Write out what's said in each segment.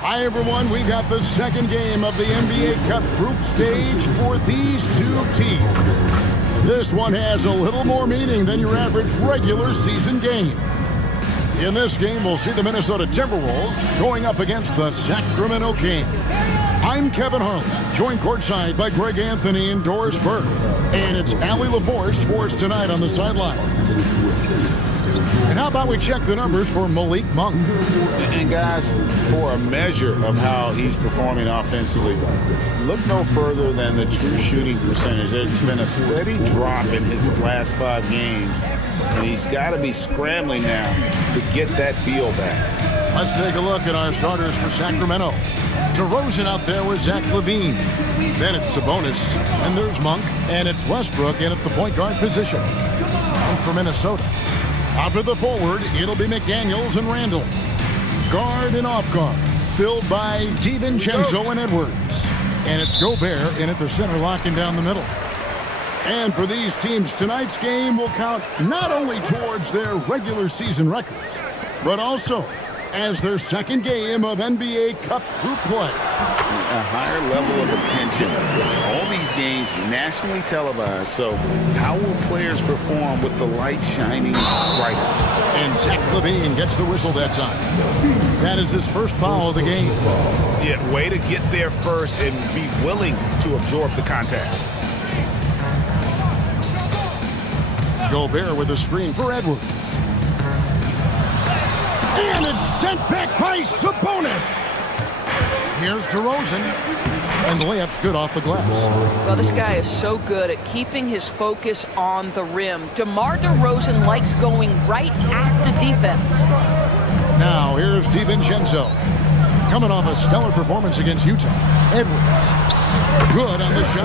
Hi, everyone. We've got the second game of the NBA Cup group stage for these two teams. This one has a little more meaning than your average regular season game. In this game, we'll see the Minnesota Timberwolves going up against the Sacramento Kings. I'm Kevin Harlan, joined courtside by Greg Anthony and Doris Burke. And it's Allie LaForce for us tonight on the sideline. And how about we check the numbers for Malik Monk? And guys, for a measure of how he's performing offensively, look no further than the true shooting percentage. There's been a steady drop in his last 5 games, and he's got to be scrambling now to get that feel back. Let's take a look at our starters for Sacramento. DeRozan out there with Zach LaVine. Then it's Sabonis, and there's Monk, and it's Westbrook in at the point guard position. And for Minnesota, out to the forward, it'll be McDaniels and Randall. Guard and off guard, filled by DiVincenzo and Edwards. And it's Gobert in at the center, locking down the middle. And for these teams, tonight's game will count not only towards their regular season records, but also as their second game of NBA Cup group play. A higher level of attention. All these games nationally televised, so how will players perform with the light shining brightest? And Zach LaVine gets the whistle that time. That is his first foul of the game. Yeah, way to get there first and be willing to absorb the contact. Gobert with a screen for Edwards. And it's sent back by Sabonis. Here's DeRozan. And the layup's good off the glass. Well, this guy is so good at keeping his focus on the rim. DeMar DeRozan likes going right at the defense. Now, here's DiVincenzo. Coming off a stellar performance against Utah. Edwards. Good on the shot.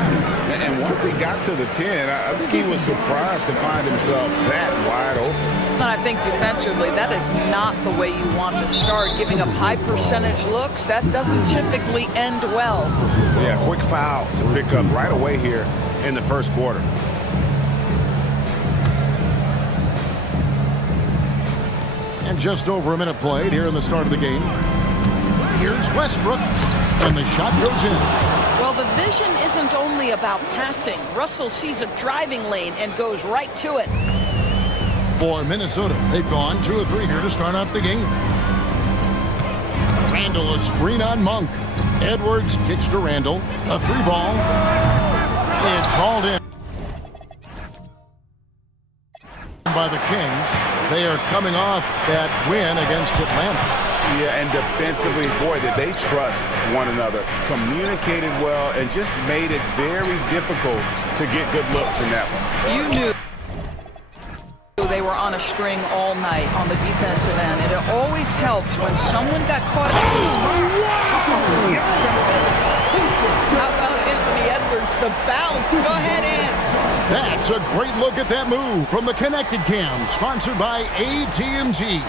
And once he got to the 10, I think he was surprised to find himself that wide open. I think defensively, that is not the way you want to start. Giving up high percentage looks, that doesn't typically end well. Yeah, quick foul to pick up right away here in the first quarter. And just over a minute played here in the start of the game. Here's Westbrook, and the shot goes in. Well, the vision isn't only about passing. Russell sees a driving lane and goes right to it. For Minnesota, they've gone 2 of 3 here to start out the game. Randall, a screen on Monk. Edwards kicks to Randall. A 3-ball. It's hauled in by the Kings. They are coming off that win against Atlanta. Yeah, and defensively, boy, did they trust one another. Communicated well and just made it very difficult to get good looks in that one. You knew they were on a string all night on the defensive end, and it always helps when someone got caught. How about Anthony Edwards, the bounce? Go ahead in. That's a great look at that move from the Connected Cam, sponsored by AT&T.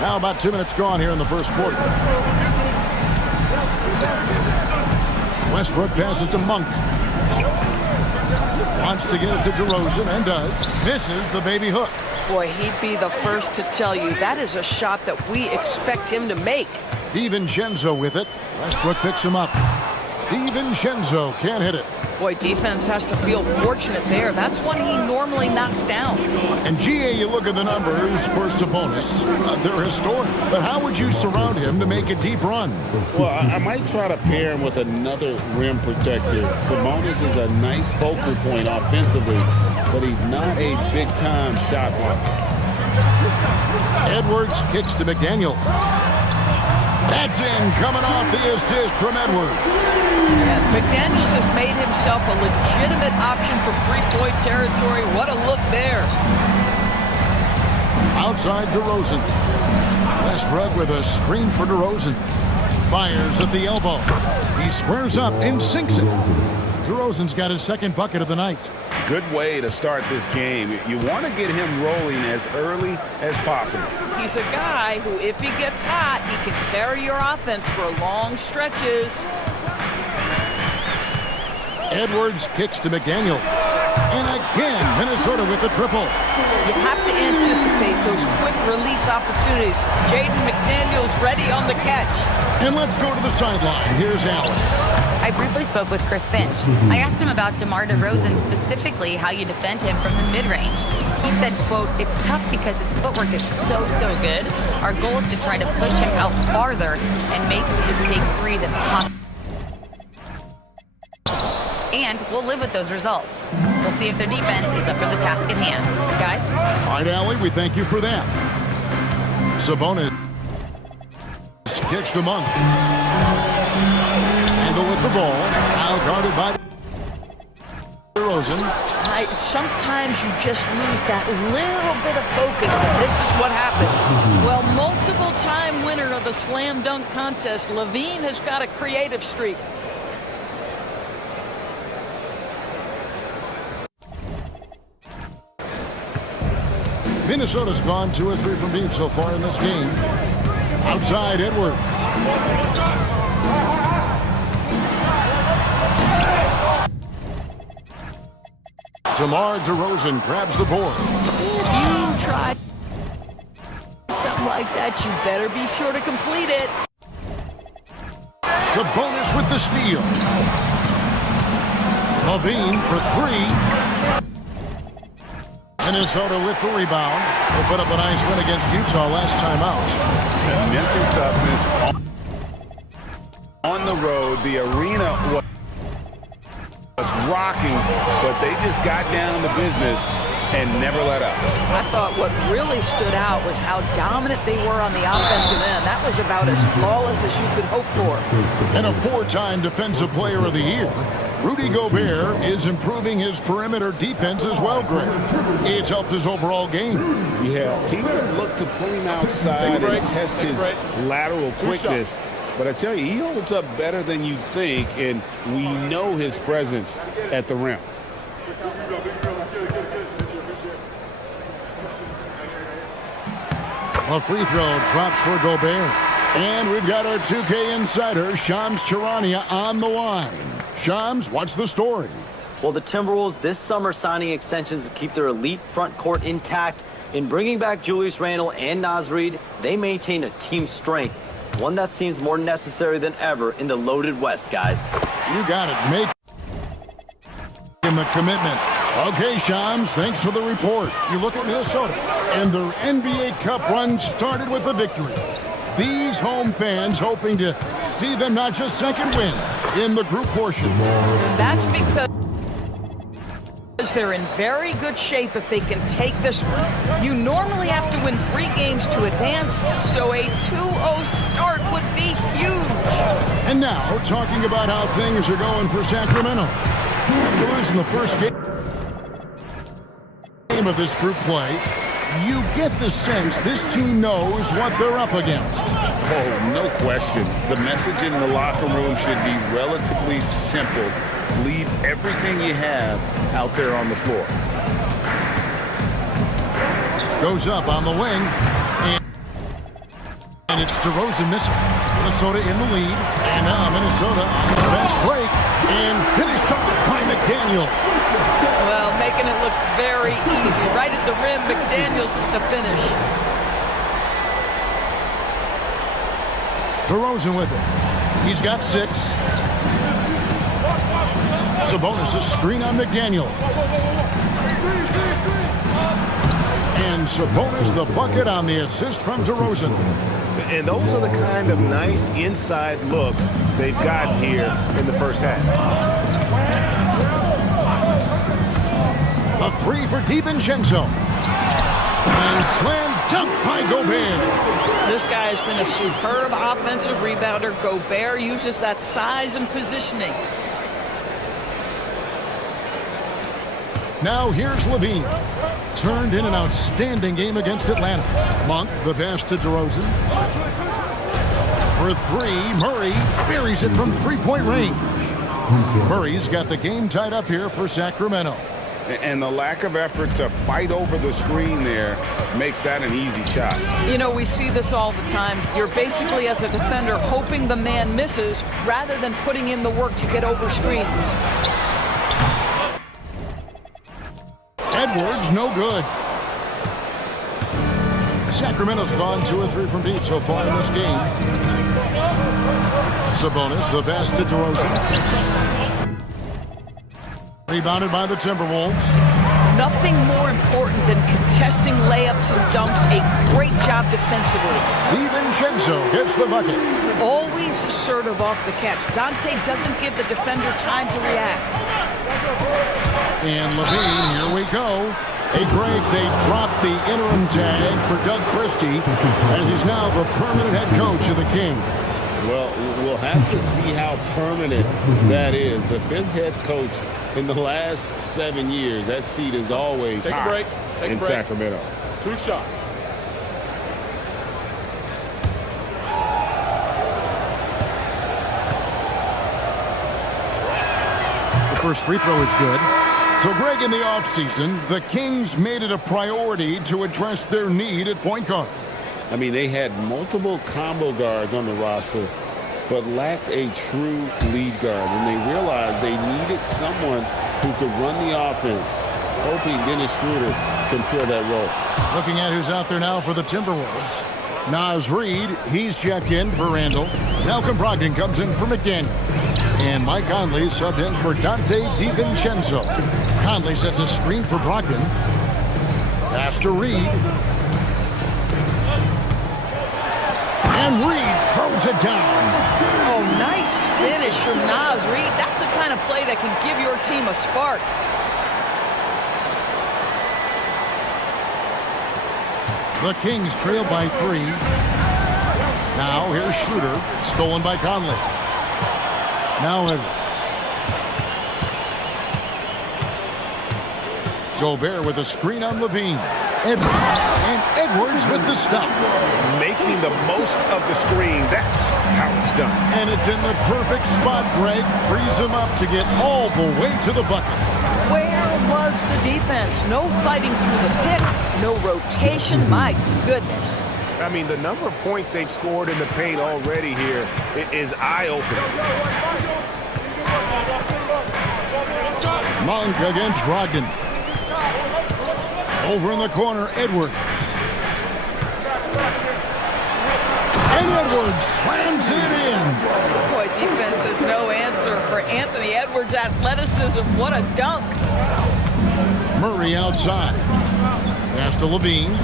Now about 2 minutes gone here in the first quarter. Westbrook passes to Monk. Wants to get it to DeRozan and does. Misses the baby hook. Boy, he'd be the first to tell you that is a shot that we expect him to make. DiVincenzo with it. Westbrook picks him up. DiVincenzo can't hit it. Boy, defense has to feel fortunate there. That's one he normally knocks down. And GA, you look at the numbers for Sabonis. They're historic. But how would you surround him to make a deep run? Well, I might try to pair him with another rim protector. Sabonis is a nice focal point offensively, but he's not a big-time shot blocker. Edwards kicks to McDaniels. That's in, coming off the assist from Edwards. Yeah, McDaniels has made himself a legitimate option for three-point territory. What a look there. Outside DeRozan. Westbrook with a screen for DeRozan. Fires at the elbow. He squares up and sinks it. DeRozan's got his second bucket of the night. Good way to start this game. You want to get him rolling as early as possible. He's a guy who, if he gets hot, he can carry your offense for long stretches. Edwards kicks to McDaniels. And again, Minnesota with the triple. You have to anticipate those quick release opportunities. Jaden McDaniels ready on the catch. And let's go to the sideline. Here's Allen. I briefly spoke with Chris Finch. I asked him about DeMar DeRozan, specifically how you defend him from the mid-range. He said, quote, "It's tough because his footwork is so good. Our goal is to try to push him out farther and make him take threes if possible. And we'll live with those results. We'll see if their defense is up for the task at hand. Guys?" All right, Allie, we thank you for that. Sabonis kicks to Monk. Handle with the ball. Now guarded by DeRozan. Sometimes you just lose that little bit of focus, and this is what happens. Well, multiple-time winner of the slam dunk contest, Levine has got a creative streak. Minnesota's gone 2 or 3 from deep so far in this game. Outside, Edwards. DeMar DeRozan grabs the board. If you try something like that, you better be sure to complete it. Sabonis with the steal. Levine for 3. Minnesota with the rebound. They put up a nice win against Utah last time out. And mental toughness on the road. The arena was rocking, but they just got down to business and never let up. I thought what really stood out was how dominant they were on the offensive end. That was about as flawless as you could hope for. And a 4-time Defensive Player of the Year. Rudy Gobert is improving his perimeter defense as well, Greg. It's helped his overall game. Yeah, teams look to pull him outside and test his lateral quickness. But I tell you, he holds up better than you think, and we know his presence at the rim. A free throw drops for Gobert. And we've got our 2K insider, Shams Charania, on the line. Shams, what's the story? Well, the Timberwolves this summer signing extensions to keep their elite front court intact. In bringing back Julius Randle and Naz Reid, they maintain a team strength, one that seems more necessary than ever in the loaded West, guys. You got it. Make him a commitment. Okay, Shams, thanks for the report. You look at Minnesota, and their NBA Cup run started with a victory. These home fans hoping to see them not just second win in the group portion. That's because they're in very good shape if they can take this one. You normally have to win 3 games to advance, so a 2-0 start would be huge. And now, talking about how things are going for Sacramento. After losing the first game of this group play, you get the sense this team knows what they're up against. Oh, no question. The message in the locker room should be relatively simple. Leave everything you have out there on the floor. Goes up on the wing. And it's DeRozan missing. Minnesota in the lead. And now Minnesota on the fast break. And finished off by McDaniel. Well, making it look very easy. Right at the rim, McDaniels with the finish. DeRozan with it. He's got 6. Sabonis a screen on McDaniel. And Sabonis the bucket on the assist from DeRozan. And those are the kind of nice inside looks they've got here in the first half. A 3 for DiVincenzo. And slam dunk by Gobert. This guy has been a superb offensive rebounder. Gobert uses that size and positioning. Now here's Levine. Turned in an outstanding game against Atlanta. Monk, the pass to DeRozan. For 3, Murray buries it from 3-point range. Murray's got the game tied up here for Sacramento. And the lack of effort to fight over the screen there makes that an easy shot. You know, we see this all the time. You're basically, as a defender, hoping the man misses rather than putting in the work to get over screens. Edwards, no good. Sacramento's gone 2 or 3 from deep so far in this game. Sabonis, the best to DeRozan. Rebounded by the Timberwolves. Nothing more important than contesting layups and dunks. A great job defensively. DiVincenzo gets the bucket. Always assertive off the catch. Dante doesn't give the defender time to react. And Levine, here we go. Hey, Greg, they dropped the interim tag for Doug Christie as he's now the permanent head coach of the Kings. Well, we'll have to see how permanent that is. The 5th head coach in the last 7 years. That seat is always Take a hot break. Take in a break. Sacramento. 2 shots. The first free throw is good. So, Greg, in the offseason, the Kings made it a priority to address their need at point guard. I mean, they had multiple combo guards on the roster, but lacked a true lead guard. And they realized they needed someone who could run the offense, hoping Dennis Schroeder can fill that role. Looking at who's out there now for the Timberwolves. Naz Reid, he's checked in for Randall. Malcolm Brogdon comes in for McDaniels. And Mike Conley subbed in for Dante DiVincenzo. Conley sets a screen for Brogdon. Pass to Reid. And Reid throws it down. Oh, nice finish from Naz Reid. That's the kind of play that can give your team a spark. The Kings trail by 3. Now here's Schroeder, stolen by Conley. Now Edwards. Gobert with a screen on Levine. Edwards. And Edwards with the stuff. Making the most of the screen. That's how it's done. And it's in the perfect spot, Greg. Frees him up to get all the way to the bucket. Where was the defense? No fighting through the pick, no rotation. My goodness. I mean, the number of points they've scored in the paint already here is eye-opening. Monk against Brogdon. Over in the corner, Edwards. And Edwards slams it in. Boy, defense has no answer for Anthony Edwards' athleticism. What a dunk. Murray outside. Pass to Levine.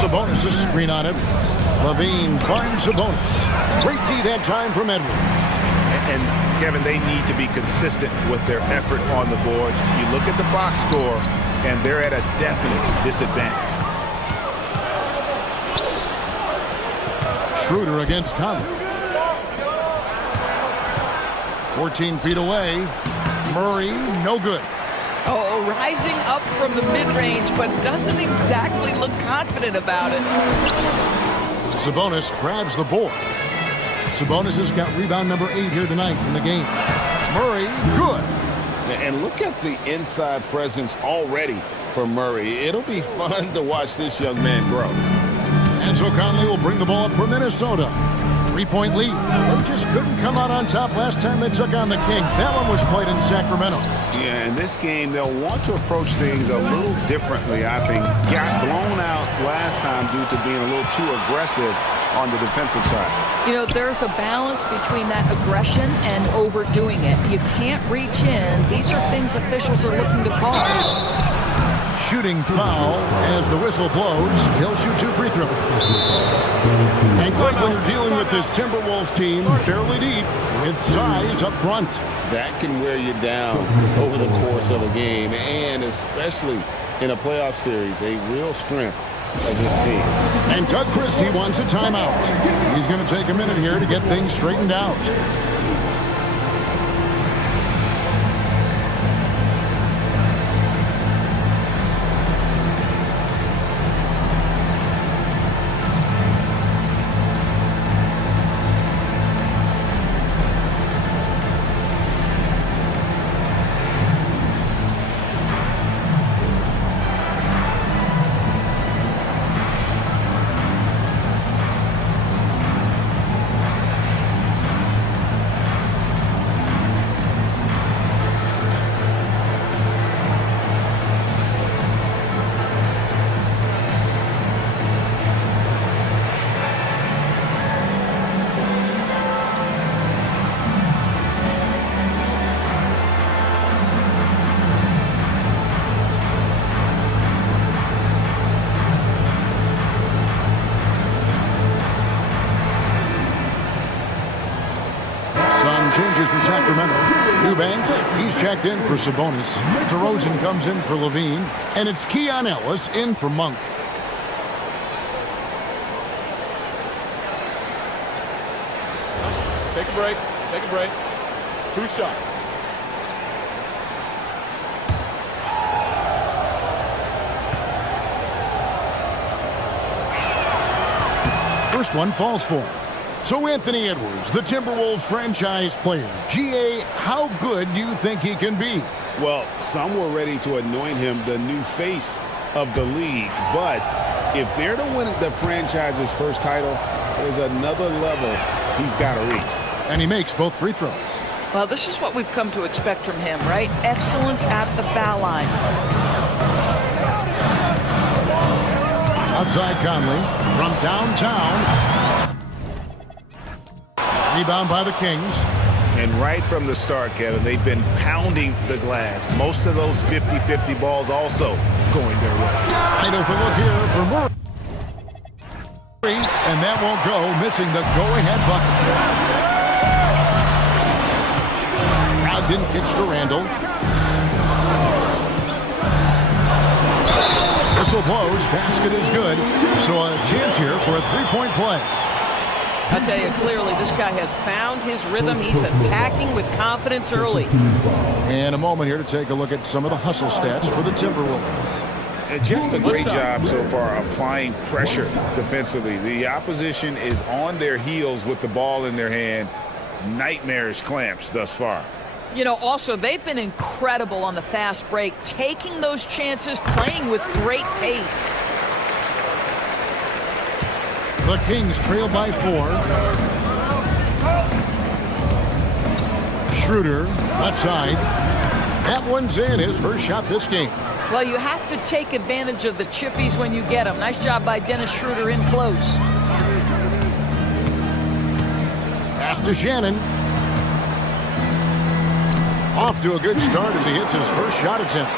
Sabonis a screen on Edwards. Levine finds Sabonis. Great D that time from Edwards. And, Kevin, they need to be consistent with their effort on the boards. You look at the box score, and they're at a definite disadvantage. Schroeder against Conley. 14 feet away. Murray, no good. Oh, rising up from the mid-range, but doesn't exactly look confident about it. Sabonis grabs the board. Sabonis has got rebound number 8 here tonight in the game. Murray, good. And look at the inside presence already for Murray. It'll be fun to watch this young man grow. And so Conley will bring the ball up for Minnesota. 3-point lead. They just couldn't come out on top last time they took on the Kings. That one was played in Sacramento. Yeah, in this game, they'll want to approach things a little differently, I think. Got blown out last time due to being a little too aggressive on the defensive side. You know, there's a balance between that aggression and overdoing it. You can't reach in. These are things officials are looking to call. Shooting foul as the whistle blows. He'll shoot 2 free throws. And Greg, when you're dealing with this Timberwolves team, fairly deep, with size up front. That can wear you down over the course of a game, and especially in a playoff series, a real strength of this team. And Doug Christie wants a timeout. He's going to take a minute here to get things straightened out. changes for Sacramento. Eubanks, he's checked in for Sabonis. DeRozan comes in for Levine. And it's Keon Ellis in for Monk. Take a break. Take a break. 2 shots. First one falls for him. So Anthony Edwards, the Timberwolves franchise player. GA, how good do you think he can be? Well, some were ready to anoint him the new face of the league. But if they're to win the franchise's first title, there's another level he's got to reach. And he makes both free throws. Well, this is what we've come to expect from him, right? Excellence at the foul line. Outside Conley from downtown. Rebound by the Kings. And right from the start, Kevin, they've been pounding the glass. Most of those 50-50 balls also going their way. Wide open look here for Murray. And that won't go, missing the go-ahead bucket. Brogdon kicks to Randall. Whistle blows, basket is good. So a chance here for a three-point play. I tell you, clearly this guy has found his rhythm. He's attacking with confidence early. And a moment here to take a look at some of the hustle stats for the Timberwolves. And just a great job so far applying pressure defensively. The opposition is on their heels with the ball in their hand. Nightmarish clamps thus far. You know, also, they've been incredible on the fast break, taking those chances, playing with great pace. The Kings trail by 4. Schroeder, left side. That one's in, his first shot this game. Well, you have to take advantage of the chippies when you get them. Nice job by Dennis Schroeder in close. Pass to Shannon. Off to a good start as he hits his first shot attempt.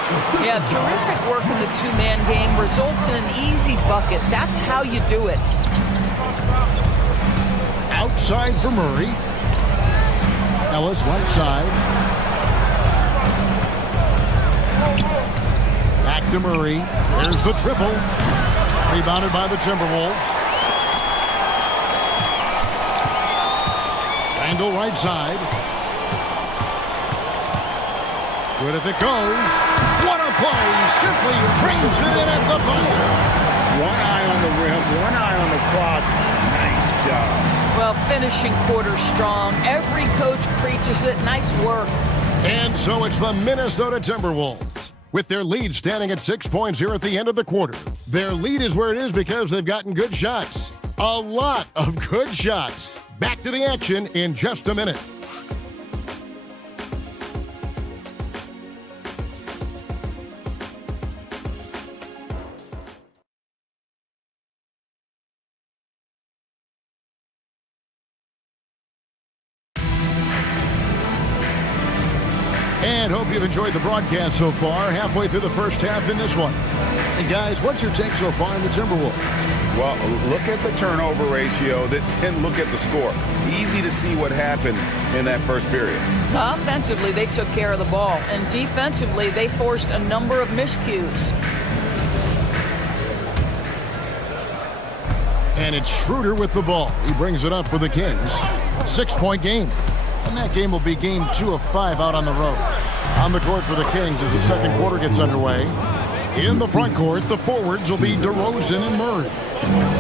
Yeah, terrific work in the two-man game. Results in an easy bucket. That's how you do it. Outside for Murray. Ellis right side. Back to Murray. There's the triple. Rebounded by the Timberwolves. Randall right side. Good if it goes. What a play! Simply trains it in at the buzzer. One eye on the rim, one eye on the clock. Nice job. Well, finishing quarter strong. Every coach preaches it. Nice work. And so it's the Minnesota Timberwolves, with their lead standing at 6 points here at the end of the quarter. Their lead is where it is because they've gotten good shots. A lot of good shots. Back to the action in just a minute. And hope you've enjoyed the broadcast so far, halfway through the first half in this one. And guys, what's your take so far on the Timberwolves? Well, look at the turnover ratio, then look at the score. Easy to see what happened in that first period. Offensively, they took care of the ball. And defensively, they forced a number of miscues. And it's Schroeder with the ball. He brings it up for the Kings. 6-point game. And that game will be game 2 of 5 out on the road. On the court for the Kings as the second quarter gets underway. In the front court, the forwards will be DeRozan and Murray.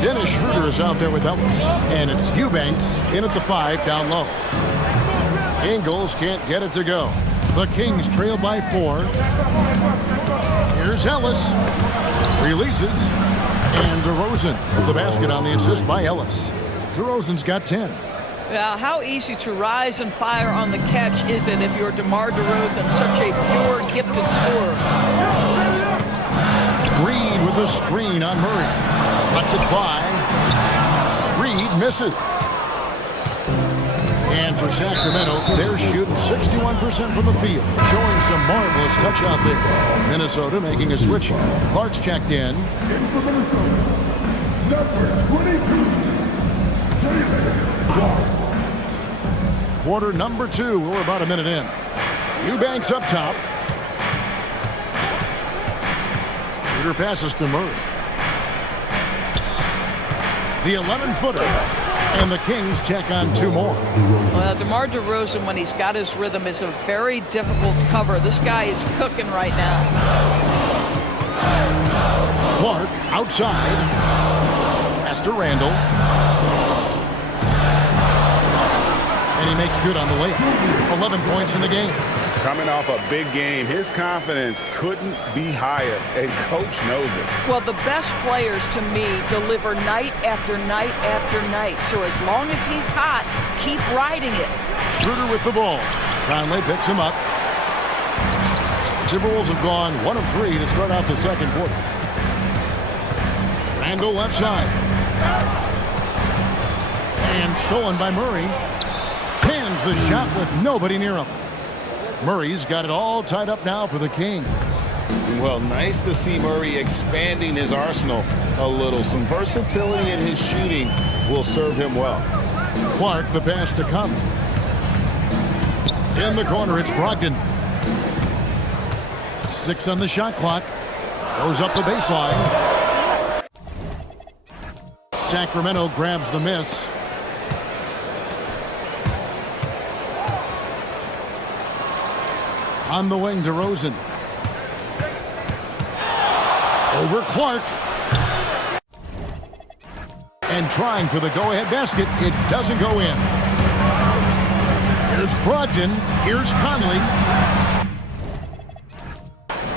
Dennis Schroeder is out there with Ellis. And it's Eubanks in at the 5 down low. Ingles can't get it to go. The Kings trail by 4. Here's Ellis. Releases. And DeRozan with the basket on the assist by Ellis. DeRozan's got 10. Now, how easy to rise and fire on the catch is it if you're DeMar DeRozan, such a pure, gifted scorer? Reed with a screen on Murray. Lets it fly. Reed misses. And for Sacramento, they're shooting 61% from the field, showing some marvelous touch out there. Minnesota making a switch here. Clark's checked in. For Minnesota, number 22, Jalen Clark. quarter number 2. We're about a minute in. Eubanks up top. Peter passes to Murray. The 11-footer. And the Kings check on 2 more. Well, DeMar DeRozan, when he's got his rhythm, is a very difficult cover. This guy is cooking right now. Clark outside. Pass to Randall. And he makes good on the layup. 11 points in the game. Coming off a big game, his confidence couldn't be higher, and coach knows it. Well, the best players, to me, deliver night after night after night. So as long as he's hot, keep riding it. Schroeder with the ball. Conley picks him up. Timberwolves have gone 1 of 3 to start out the second quarter. Randall left side. And stolen by Murray. Cans the shot with nobody near him. Murray's got it all tied up now for the Kings. Well, nice to see Murray expanding his arsenal a little. Some versatility in his shooting will serve him well. Clark, the pass to Conley. In the corner, it's Brogdon. 6 on the shot clock. Goes up the baseline. Sacramento grabs the miss. On the wing, DeRozan. Over Clark. And trying for the go-ahead basket. It doesn't go in. Here's Brogdon. Here's Conley.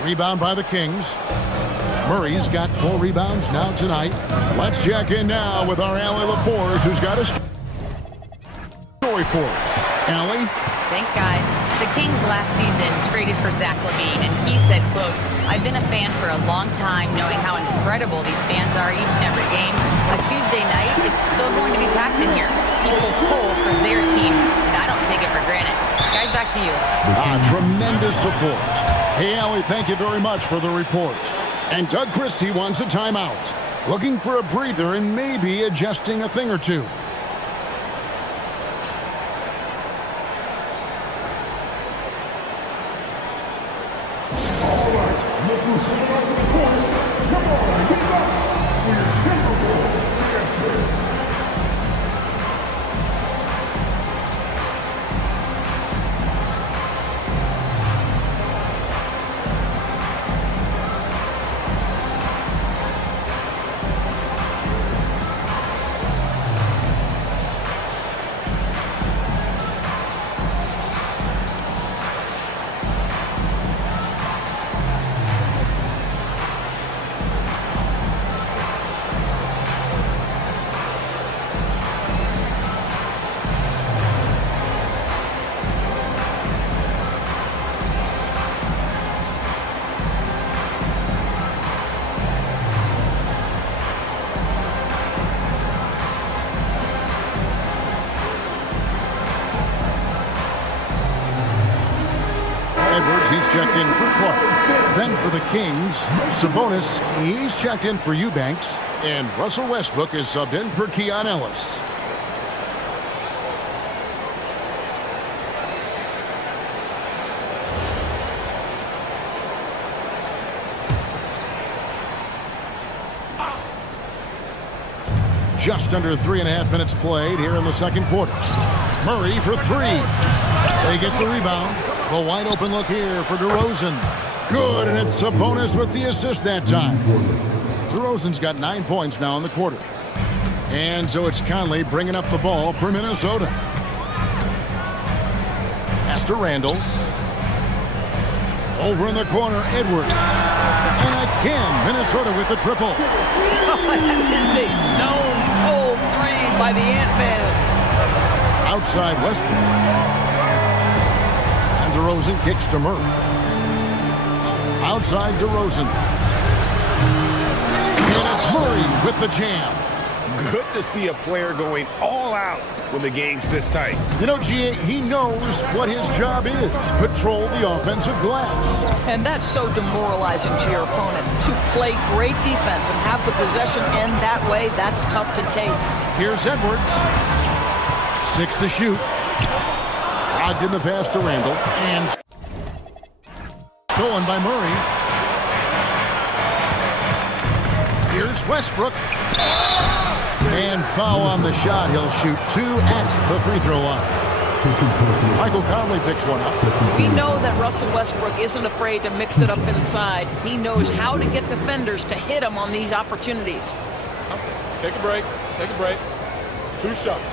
Rebound by the Kings. Murray's got 4 rebounds now tonight. Let's check in now with our Allie LaForce, who's got a story for us. Allie? Thanks, guys. The Kings last season traded for Zach LaVine, and he said, quote, "I've been a fan for a long time, knowing how incredible these fans are each and every game. A Tuesday night, it's still going to be packed in here. People pull for their team, and I don't take it for granted." Guys, back to you. Tremendous support. Hey, Allie, thank you very much for the report. And Doug Christie wants a timeout. Looking for a breather and maybe adjusting a thing or two. He's checked in for Clark. Then for the Kings, Sabonis, he's checked in for Eubanks. And Russell Westbrook is subbed in for Keon Ellis. Just under 3.5 minutes played here in the second quarter. Murray for 3. They get the rebound. The wide open look here for DeRozan. Good, and it's Sabonis with the assist that time. DeRozan's got 9 points now in the quarter. And so it's Conley bringing up the ball for Minnesota. Pass to Randall. Over in the corner, Edwards. And again, Minnesota with the triple. That is a stone-cold 3 by the Ant-Man. Outside Westbrook. DeRozan kicks to Murray. Outside DeRozan. And it's Murray with the jam. Good to see a player going all out when the game's this tight. You know, G.A., he knows what his job is. Patrol the offensive glass. And that's so demoralizing to your opponent. To play great defense and have the possession end that way, that's tough to take. Here's Edwards. 6 to shoot. Brogdon the pass to Randall. And stolen by Murray. Here's Westbrook. And foul on the shot. He'll shoot 2 at the free throw line. Michael Conley picks one up. We know that Russell Westbrook isn't afraid to mix it up inside. He knows how to get defenders to hit him on these opportunities. Take a break. Take a break. 2 shots.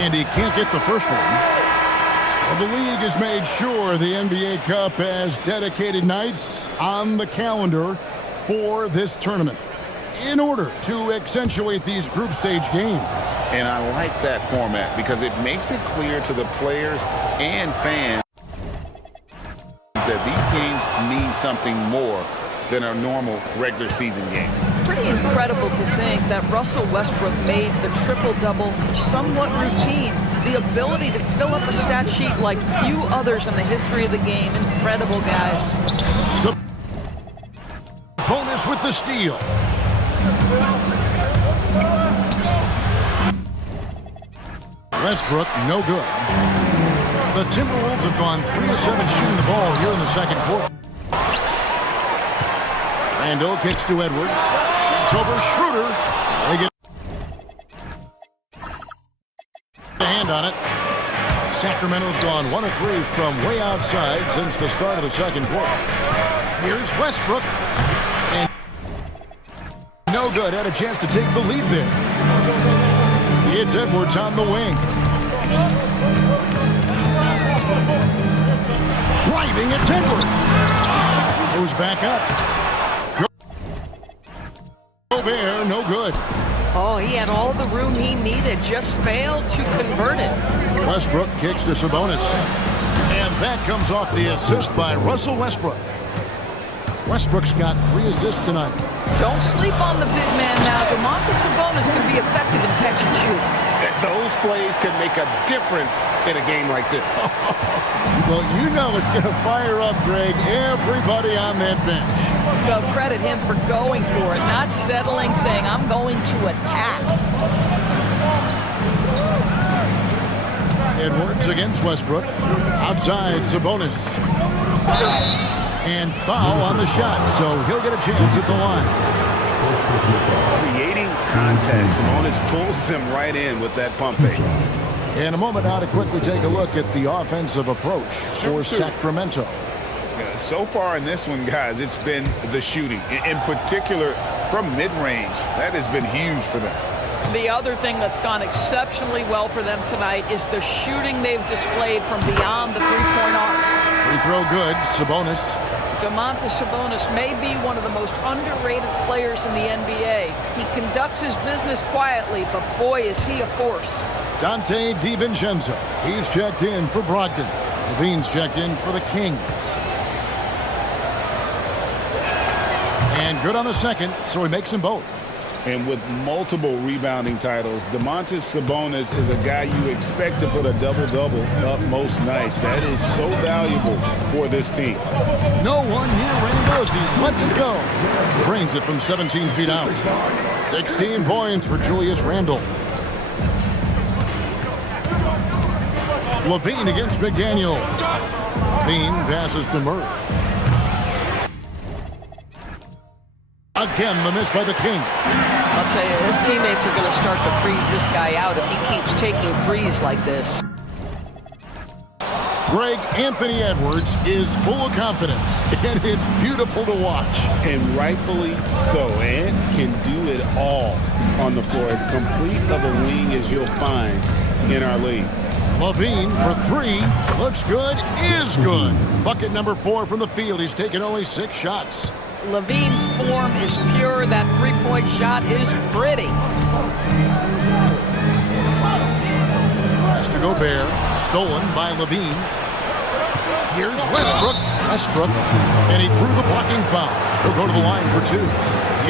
And he can't get the first one. Well, the league has made sure the NBA Cup has dedicated nights on the calendar for this tournament in order to accentuate these group stage games. And I like that format because it makes it clear to the players and fans that these games mean something more than a normal regular season game. Pretty incredible to think that Russell Westbrook made the triple-double somewhat routine. The ability to fill up a stat sheet like few others in the history of the game. Incredible, guys. Bonus with the steal. Westbrook, no good. The Timberwolves have gone 3 of 7 shooting the ball here in the second quarter. Randall kicks to Edwards. Shoots over Schroeder. They get a hand on it. Sacramento's gone 1 of 3 from way outside since the start of the second quarter. Here's Westbrook. And no good. Had a chance to take the lead there. It's Edwards on the wing. Driving, it's Edwards. Goes back up. Gobert, no good. Oh, he had all the room he needed, just failed to convert it. Westbrook kicks to Sabonis. And that comes off the assist by Russell Westbrook. Westbrook's got 3 assists tonight. Don't sleep on the big man now. Domantas Sabonis can be effective in catch and shoot. Those plays can make a difference in a game like this. Well, you know it's going to fire up, Greg, everybody on that bench. Well, credit him for going for it, not settling, saying, I'm going to attack. Edwards against Westbrook. Outside, Sabonis. And foul on the shot, so he'll get a chance at the line. Creating contact, Sabonis pulls them right in with that pump fake. In a moment now to quickly take a look at the offensive approach for Sacramento. So far in this one, guys, it's been the shooting. In particular, from mid-range. That has been huge for them. The other thing that's gone exceptionally well for them tonight is the shooting they've displayed from beyond the three-point arc. Free throw good, Sabonis. Domantas Sabonis may be one of the most underrated players in the NBA. He conducts his business quietly, but boy, is he a force. Dante DiVincenzo. He's checked in for Brogdon. Levine's checked in for the Kings. And good on the second, so he makes them both. And with multiple rebounding titles, Domantas Sabonis is a guy you expect to put a double-double up most nights. That is so valuable for this team. No one near Rainbow as he lets it go. Drains it from 17 feet out. 16 points for Julius Randle. Levine against McDaniel. Levine passes to Murray. Again, the miss by the King. I'll tell you, his teammates are going to start to freeze this guy out if he keeps taking threes like this. Greg, Anthony Edwards is full of confidence, and it's beautiful to watch. And rightfully so. And can do it all on the floor. As complete of a wing as you'll find in our league. Levine for 3. Looks good, is good. Bucket number 4 from the field. He's taken only 6 shots. Levine's form is pure. That three-point shot is pretty. Pass to Gobert. Stolen by Levine. Here's Westbrook. And he drew the blocking foul. He'll go to the line for 2.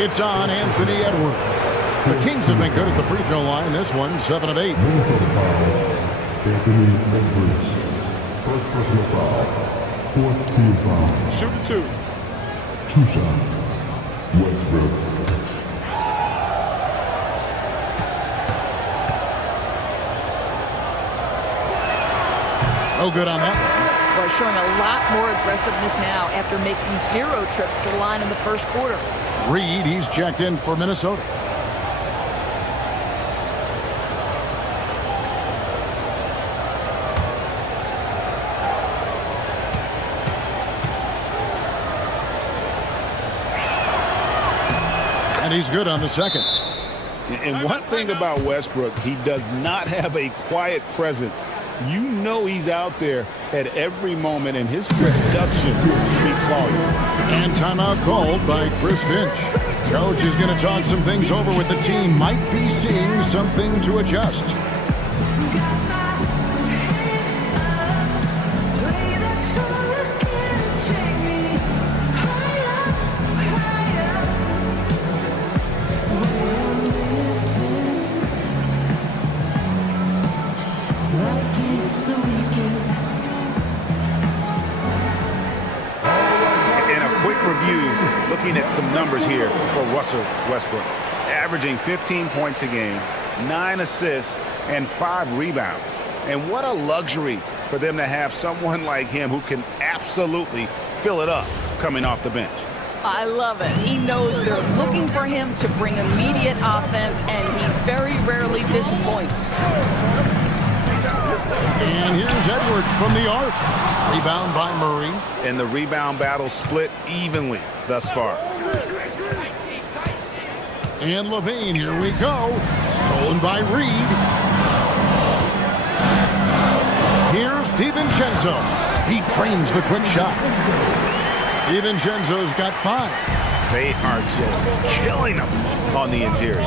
It's on Anthony Edwards. The Kings have been good at the free throw line. This one, 7 of 8. Anthony Edwards. First personal foul. Fourth team foul. Shooting 2. 2 2 shots. Westbrook. No good on that. Well, showing a lot more aggressiveness now after making 0 trips to the line in the first quarter. Reed, he's checked in for Minnesota. And he's good on the second. And one thing about Westbrook, he does not have a quiet presence. You know he's out there at every moment, and his production speaks volumes. And timeout called by Chris Finch. Coach is going to talk some things over with the team. Might be seeing something to adjust. Looking at some numbers here for Russell Westbrook. Averaging 15 points a game, 9 assists, and 5 rebounds. And what a luxury for them to have someone like him who can absolutely fill it up coming off the bench. I love it. He knows they're looking for him to bring immediate offense, and he very rarely disappoints. And here's Edwards from the arc. Rebound by Murray. And the rebound battle split evenly thus far. And Levine, here we go. Stolen by Reed. Here's DiVincenzo. He trains the quick shot. DiVincenzo's got 5. They are just killing him on the interior.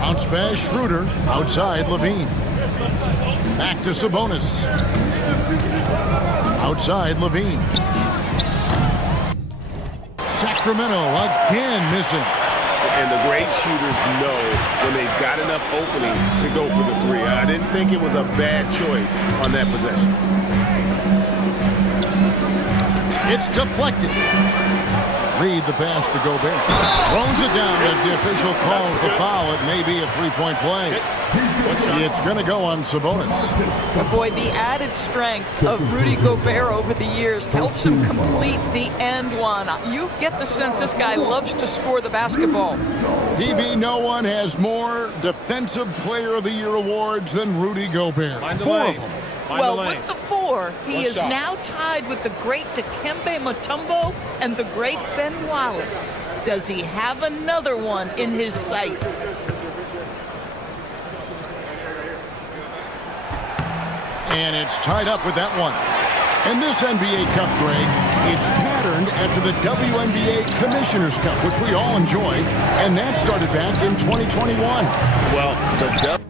Bounce pass Schroeder. Outside Levine. Back to Sabonis. Outside Levine. Sacramento again missing. And the great shooters know when they've got enough opening to go for the 3. I didn't think it was a bad choice on that possession. It's deflected. Reed the pass to Gobert. Throws it down as the official calls the foul. It may be a 3-point play. It's going to go on Sabonis. But boy, the added strength of Rudy Gobert over the years helps him complete the end one. You get the sense this guy loves to score the basketball. DB, no one has more Defensive Player of the Year awards than Rudy Gobert. 4 of them. Well, with the 4, he is now tied with the great Dikembe Mutombo and the great Ben Wallace. Does he have another one in his sights? And it's tied up with that one. And this NBA Cup, Greg, it's patterned after the WNBA Commissioner's Cup, which we all enjoy, and that started back in 2021. Well, the W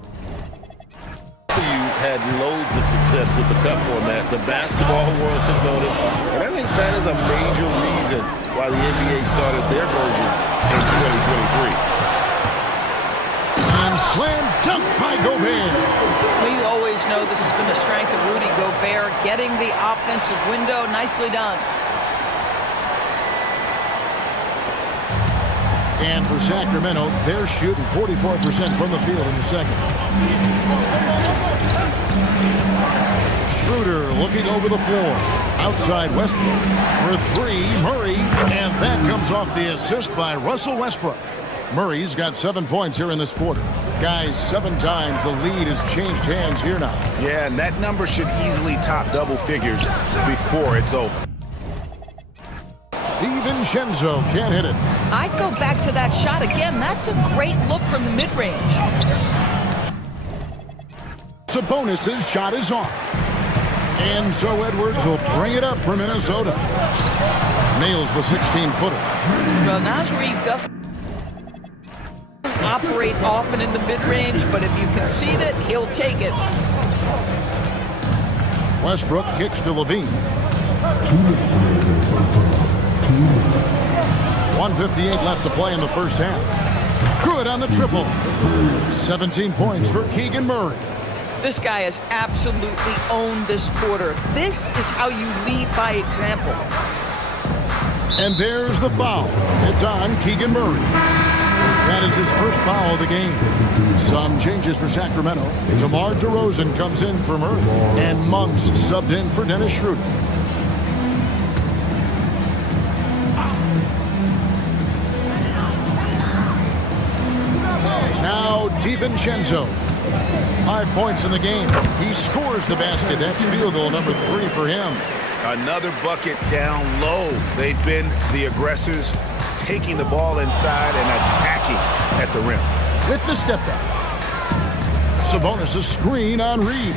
had loads of success with the cup format. The basketball world took notice, and I think that is a major reason why the NBA started their version in 2023. And slam dunk by Gobert. We always know this has been the strength of Rudy Gobert, getting the offensive window. Nicely done. And for Sacramento, they're shooting 44% from the field in the second. Schroeder looking over the floor. Outside Westbrook for 3. Murray. And that comes off the assist by Russell Westbrook. Murray's got 7 points here in this quarter. Guys, 7 times the lead has changed hands here now. Yeah, and that number should easily top double figures before it's over. DiVincenzo can't hit it. I'd go back to that shot again. That's a great look from the mid-range. Sabonis' shot is off. And so Edwards will bring it up for Minnesota. Nails the 16-footer. Well, Nasri doesn't operate often in the mid-range, but if you concede it, he'll take it. Westbrook kicks to Levine. 1:58 left to play in the first half. Good on the triple. 17 points for Keegan Murray. This guy has absolutely owned this quarter. This is how you lead by example. And there's the foul. It's on Keegan Murray. That is his first foul of the game. Some changes for Sacramento. DeMar DeRozan comes in for Murray. And Monk's subbed in for Dennis Schroeder. Now DiVincenzo. 5 points in the game. He scores the basket. That's field goal number 3 for him. Another bucket down low. They've been the aggressors, taking the ball inside and attacking at the rim. With the step back. Sabonis a screen on Reed.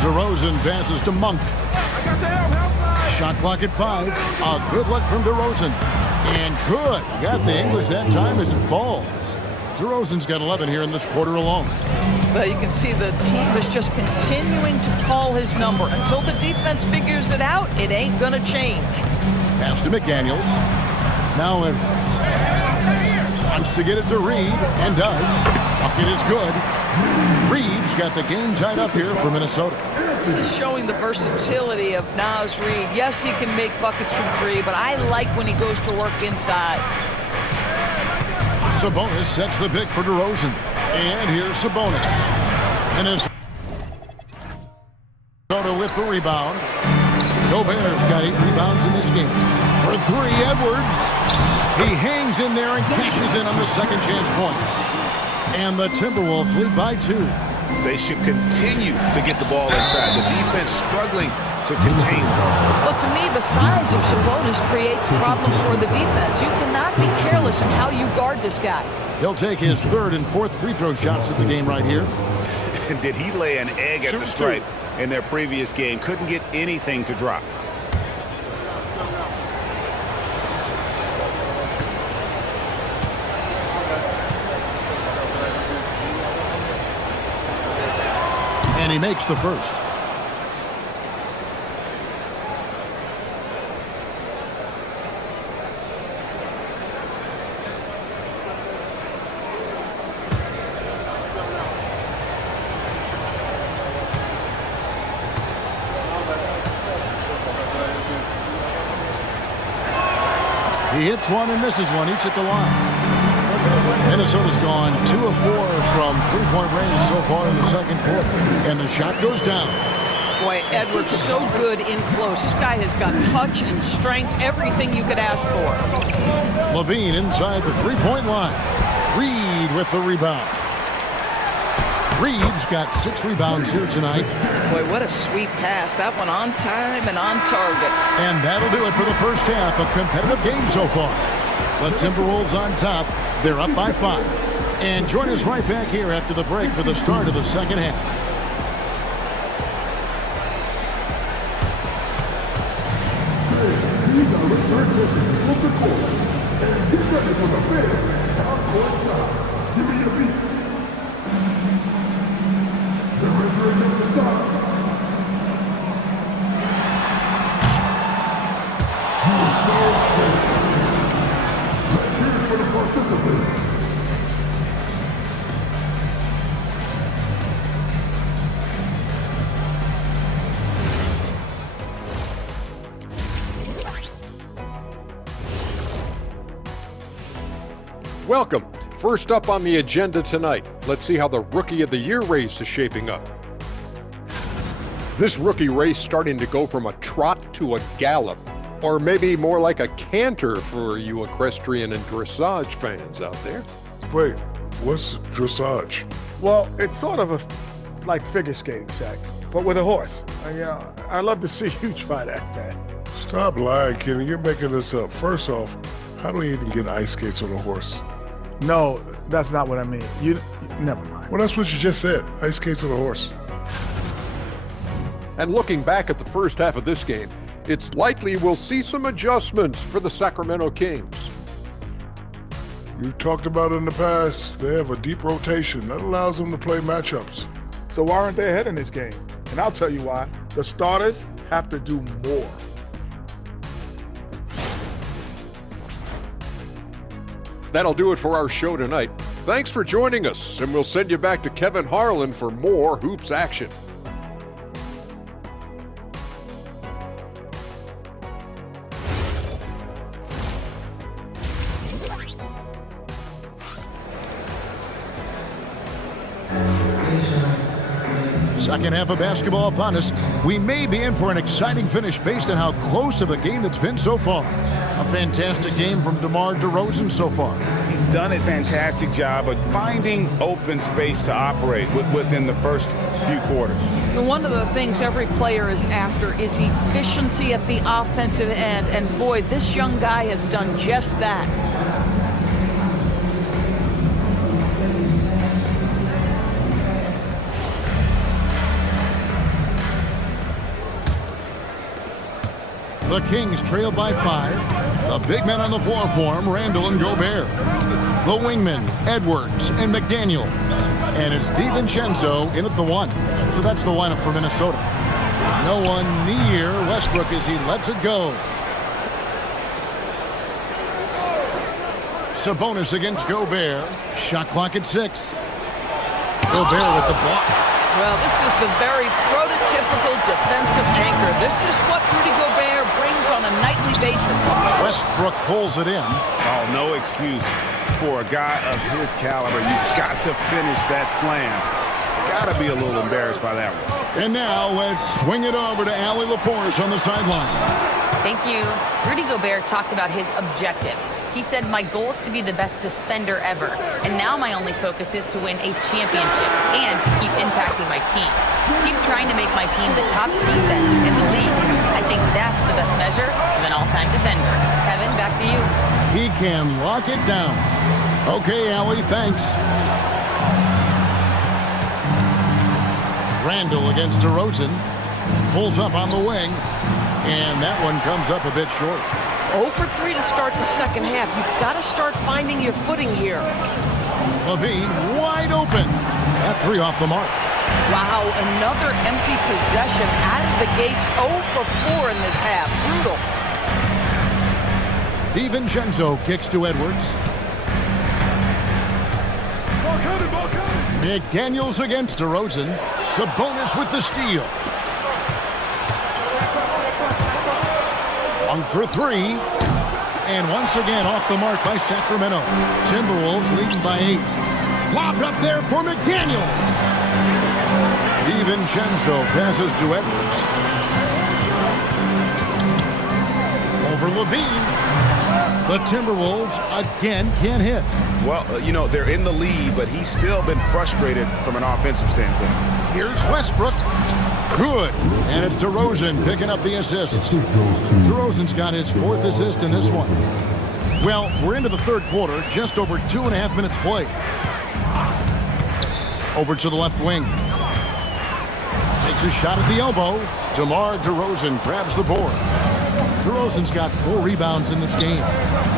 DeRozan passes to Monk. Shot clock at 5. A good look from DeRozan. And good. Got the English that time as it falls. DeRozan's got 11 here in this quarter alone. Well, you can see the team is just continuing to call his number. Until the defense figures it out, it ain't going to change. Pass to McDaniels. Now it wants to get it to Reed, and does. Bucket is good. Reed's got the game tied up here for Minnesota. This is showing the versatility of Naz Reid. Yes, he can make buckets from 3, but I like when he goes to work inside. Sabonis sets the pick for DeRozan. And here's Sabonis. And his Minnesota with the rebound. Gobert's got 8 rebounds in this game. For 3, Edwards. He hangs in there and cashes in on the second chance points. And the Timberwolves lead by 2. They should continue to get the ball inside. The defense struggling to contain them. Well, to me, the size of Sabonis creates problems for the defense. You cannot be careless in how you guard this guy. He'll take his 3rd and 4th free throw shots of the game right here. And did he lay an egg at the stripe in their previous game? Couldn't get anything to drop. And he makes the first. He hits one and misses one, each at the line. Minnesota's gone 2 of 4 from three-point range so far in the second quarter. And the shot goes down. Boy, Edwards so good in close. This guy has got touch and strength, everything you could ask for. Levine inside the three-point line. Reed with the rebound. Reed's got 6 rebounds here tonight. Boy, what a sweet pass. That one on time and on target. And that'll do it for the first half of competitive game so far. The Timberwolves on top. They're up by 5. And join us right back here after the break for the start of the second half. Welcome. First up on the agenda tonight, let's see how the Rookie of the Year race is shaping up. This rookie race starting to go from a trot to a gallop, or maybe more like a canter for you equestrian and dressage fans out there. Wait, what's dressage? Well, it's sort of like figure skating, Shaq, but with a horse. I'd love to see you try that, man. Stop lying, Kenny. You're making this up. First off, how do we even get ice skates on a horse? No, that's not what I mean. You never mind. Well, that's what you just said. Ice skates on a horse. And looking back at the first half of this game, it's likely we'll see some adjustments for the Sacramento Kings. You talked about it in the past. They have a deep rotation. That allows them to play matchups. So why aren't they ahead in this game? And I'll tell you why. The starters have to do more. That'll do it for our show tonight. Thanks for joining us, and we'll send you back to Kevin Harlan for more Hoops action. Second half of basketball upon us. We may be in for an exciting finish based on how close of a game that's been so far. A fantastic game from DeMar DeRozan so far. He's done a fantastic job of finding open space to operate within the first few quarters. One of the things every player is after is efficiency at the offensive end, and boy, this young guy has done just that. The Kings trail by 5. The big men on the floor for him, Randall and Gobert. The wingmen, Edwards and McDaniel. And it's DiVincenzo in at the 1. So that's the lineup for Minnesota. No one near Westbrook as he lets it go. Sabonis against Gobert. Shot clock at 6. Gobert with the block. Well, this is the very prototypical defensive anchor. This is what Rudy Gobert brings on a nightly basis. Westbrook pulls it in. Oh, no excuse for a guy of his caliber. You've got to finish that slam. Got to be a little embarrassed by that one. And now let's swing it over to Allie LaForce on the sideline. Thank you. Rudy Gobert talked about his objectives. He said, my goal is to be the best defender ever. And now my only focus is to win a championship and to keep impacting my team. Keep trying to make my team the top defense in the league. I think that's the best measure of an all-time defender. Kevin, back to you. He can lock it down. Okay, Allie, thanks. Randall against DeRozan. Pulls up on the wing. And that one comes up a bit short. 0 for 3 to start the second half. You've got to start finding your footing here. Levine wide open. That 3 off the mark. Wow, another empty possession out of the gates. 0 for 4 in this half. Brutal. DiVincenzo kicks to Edwards. McDaniels against DeRozan. Sabonis with the steal. 1 for 3. And once again off the mark by Sacramento. Timberwolves leading by 8. Lobbed up there for McDaniels. DiVincenzo passes to Edwards. Over Levine. The Timberwolves again can't hit. Well, they're in the lead, but he's still been frustrated from an offensive standpoint. Here's Westbrook. Good. And it's DeRozan picking up the assist. DeRozan's got his 4th assist in this one. Well, we're into the third quarter, just over 2.5 minutes played. Over to the left wing. Takes a shot at the elbow. DeMar DeRozan grabs the board. DeRozan's got 4 rebounds in this game.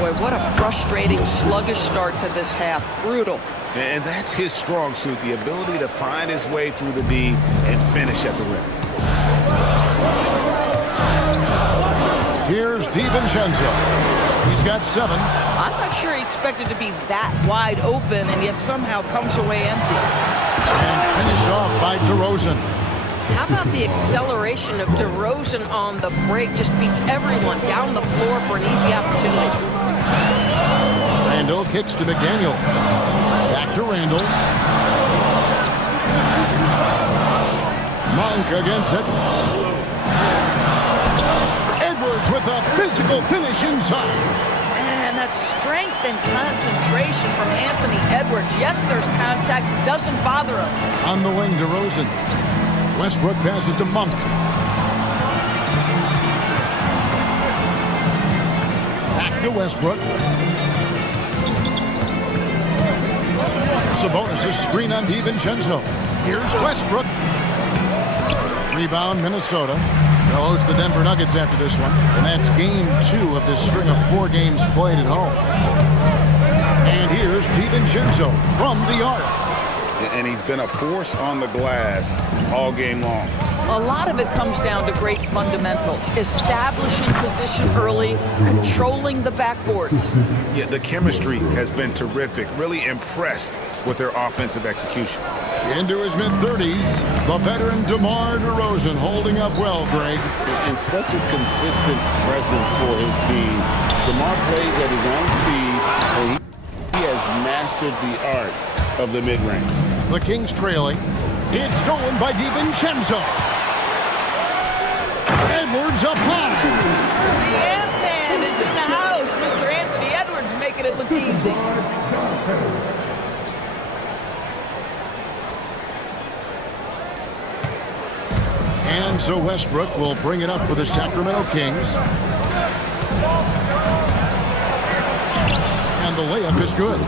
Boy, what a frustrating, sluggish start to this half. Brutal. And that's his strong suit, the ability to find his way through the D and finish at the rim. Here's DiVincenzo. He's got 7. I'm not sure he expected to be that wide open and yet somehow comes away empty. And finished off by DeRozan. How about the acceleration of DeRozan on the break? Just beats everyone down the floor for an easy opportunity. Randall kicks to McDaniel. Back to Randall. Monk against Edwards. Edwards with a physical finish inside. And that strength and concentration from Anthony Edwards. Yes, there's contact. Doesn't bother him. On the wing, DeRozan. Westbrook passes to Monk. Back to Westbrook. Sabonis' screen on DiVincenzo. Here's Westbrook. Rebound, Minnesota. They'll host the Denver Nuggets after this one. And that's game 2 of this string of 4 games played at home. And here's DiVincenzo from the arc. And he's been a force on the glass all game long. A lot of it comes down to great fundamentals. Establishing position early, controlling the backboards. Yeah, the chemistry has been terrific. Really impressed with their offensive execution. Into his mid-30s, the veteran DeMar DeRozan holding up well, Greg. And such a consistent presence for his team. DeMar plays at his own speed, and he has mastered the art of the mid-range. The Kings trailing. It's stolen by DiVincenzo. Edwards up high. The Ant-Man is in the house. Mr. Anthony Edwards making it look easy. And so Westbrook will bring it up for the Sacramento Kings. And the layup is good.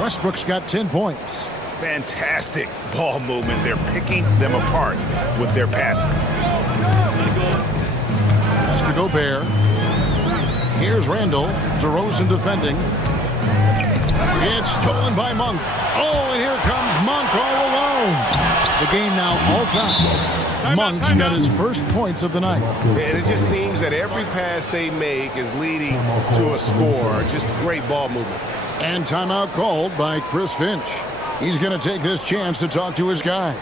Westbrook's got 10 points. Fantastic ball movement. They're picking them apart with their passing. Mr. Gobert. Here's Randall. DeRozan defending. It's stolen by Monk. Oh, and here comes Monk all alone. The game now all time. Monk's got his first points of the night. And it just seems that every pass they make is leading to a score. Just great ball movement. And timeout called by Chris Finch. He's going to take this chance to talk to his guys.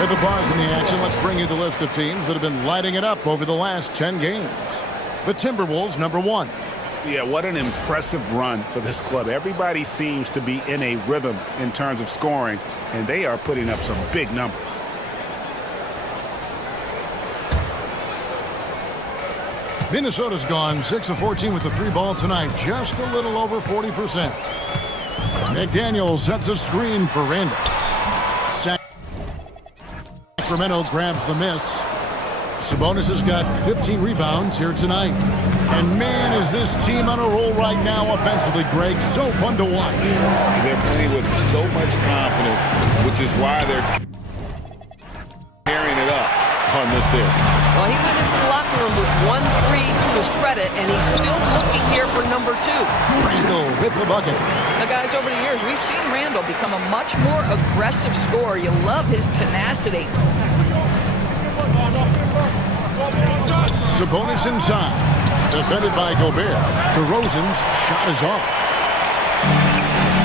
With the pause in the action, let's bring you the list of teams that have been lighting it up over the last 10 games. The Timberwolves, number 1. Yeah, what an impressive run for this club. Everybody seems to be in a rhythm in terms of scoring, and they are putting up some big numbers. Minnesota's gone 6 of 14 with the 3-ball tonight, just a little over 40%. McDaniel sets a screen for Randall. Sacramento grabs the miss. Sabonis has got 15 rebounds here tonight. And man, is this team on a roll right now offensively, Greg. So fun to watch. They're playing with so much confidence, which is why they're tearing it up on this here. Well, he went into the locker room with 1-3 to his credit, and he's still looking here for number 2. Randall with the bucket. Now, guys, over the years, we've seen Randall become a much more aggressive scorer. You love his tenacity. Sabonis inside. Defended by Gobert. DeRozan's shot is off.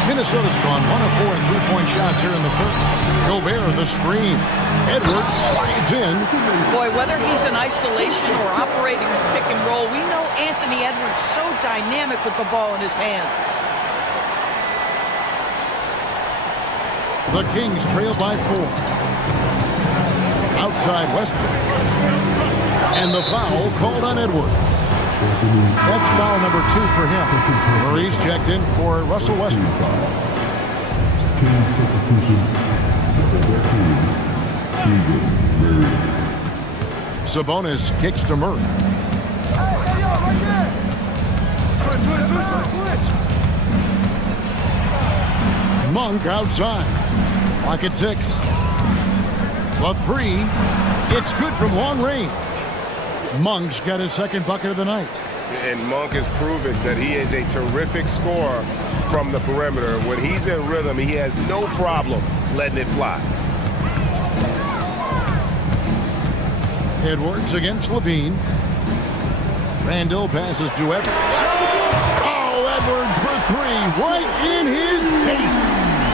Minnesota's gone 1 of 4 in three-point shots here in the third. Gobert the screen. Edwards drives in. Boy, whether he's in isolation or operating the pick and roll, we know Anthony Edwards so dynamic with the ball in his hands. The Kings trail by 4. Outside Westbrook. And the foul called on Edwards. That's foul number 2 for him. Murray's checked in for Russell Westbrook. Sabonis kicks to Murray. Monk outside. Clock at 6. The 3. It's good from long range. Monk's got his second bucket of the night. And Monk has proven that he is a terrific scorer from the perimeter. When he's in rhythm, he has no problem letting it fly. Edwards against Levine. Randall passes to Edwards. Oh, Edwards for 3, right in his face.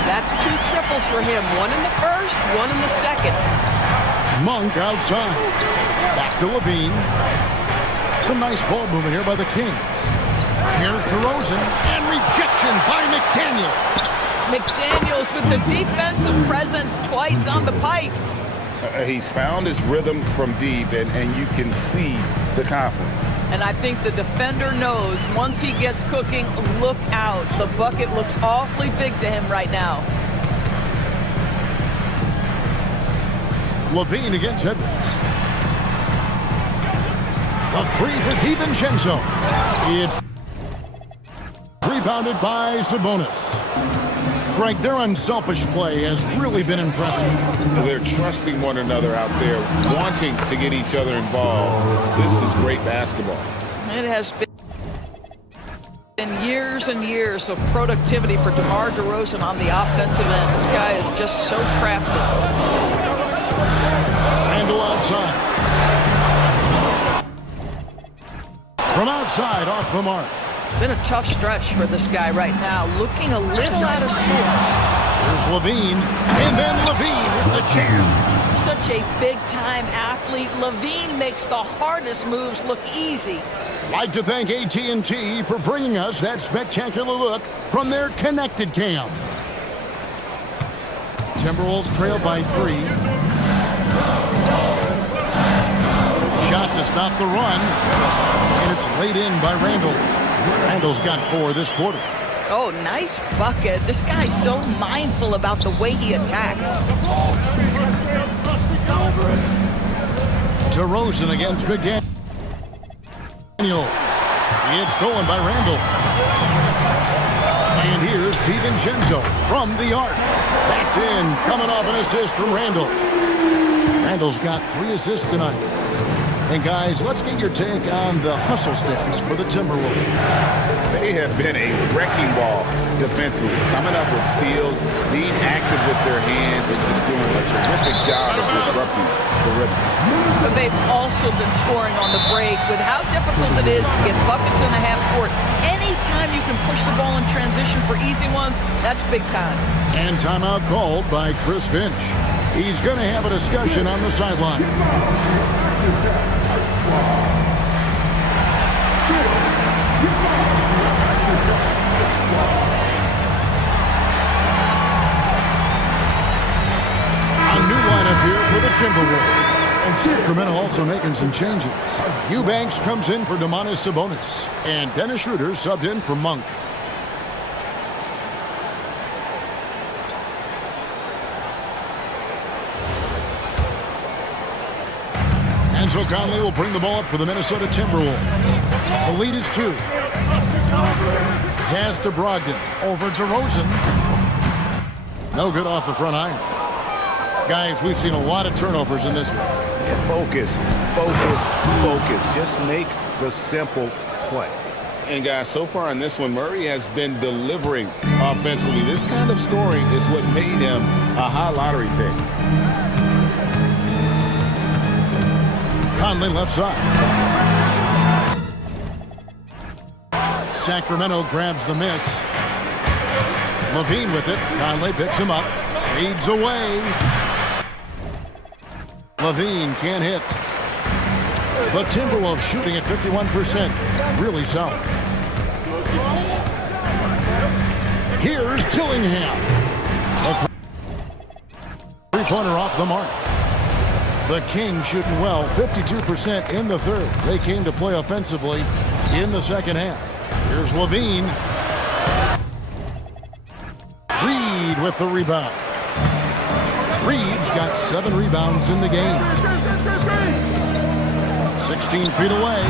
That's 2 triples for him. 1 in the first, 1 in the second. Monk outside. Back to Levine. Some nice ball movement here by the Kings. Here's DeRozan, and rejection by McDaniel. McDaniels with the defensive presence twice on the pipes. He's found his rhythm from deep, and you can see the confidence. And I think the defender knows once he gets cooking, look out. The bucket looks awfully big to him right now. Levine against Edwards. A 3 for DiVincenzo. It's rebounded by Sabonis. Frank, their unselfish play has really been impressive. They're trusting one another out there, wanting to get each other involved. This is great basketball. It has been years and years of productivity for DeMar DeRozan on the offensive end. This guy is just so crafty. Randle outside. From outside, off the mark. Been a tough stretch for this guy right now, looking a little out of sorts. Here's Levine, and then Levine with the jam. Such a big-time athlete. Levine makes the hardest moves look easy. Like to thank AT&T for bringing us that spectacular look from their connected cam. Timberwolves trail by 3. Shot to stop the run, and it's laid in by Randle. Randle's got 4 this quarter. Oh, nice bucket. This guy's so mindful about the way he attacks. DeRozan against McDaniel. It's stolen by Randle. And here's DiVincenzo from the arc. That's in, coming off an assist from Randle. Randle's got 3 assists tonight. And guys, let's get your take on the hustle stats for the Timberwolves. They have been a wrecking ball defensively, coming up with steals, being active with their hands, and just doing a terrific job of disrupting the rhythm. But they've also been scoring on the break. With how difficult it is to get buckets in the half court, anytime you can push the ball in transition for easy ones, that's big time. And timeout called by Chris Finch. He's going to have a discussion on the sideline. A new lineup here for the Timberwolves. And Sacramento also making some changes. Eubanks comes in for Domantas Sabonis. And Dennis Schroeder subbed in for Monk. And so Conley will bring the ball up for the Minnesota Timberwolves. The lead is 2. Pass to Brogdon. Over to Rosen. No good off the front iron. Guys, we've seen a lot of turnovers in this one. Focus, focus, focus. Just make the simple play. And guys, so far in this one, Murray has been delivering offensively. This kind of scoring is what made him a high lottery pick. Conley left side. Sacramento grabs the miss. Levine with it. Conley picks him up. Feeds away. Levine can't hit. The Timberwolves shooting at 51%. Really solid. Here's Dillingham. A three-pointer off the mark. The Kings shooting well, 52% in the third. They came to play offensively in the second half. Here's Levine. Reed with the rebound. Reed's got 7 rebounds in the game. 16 feet away.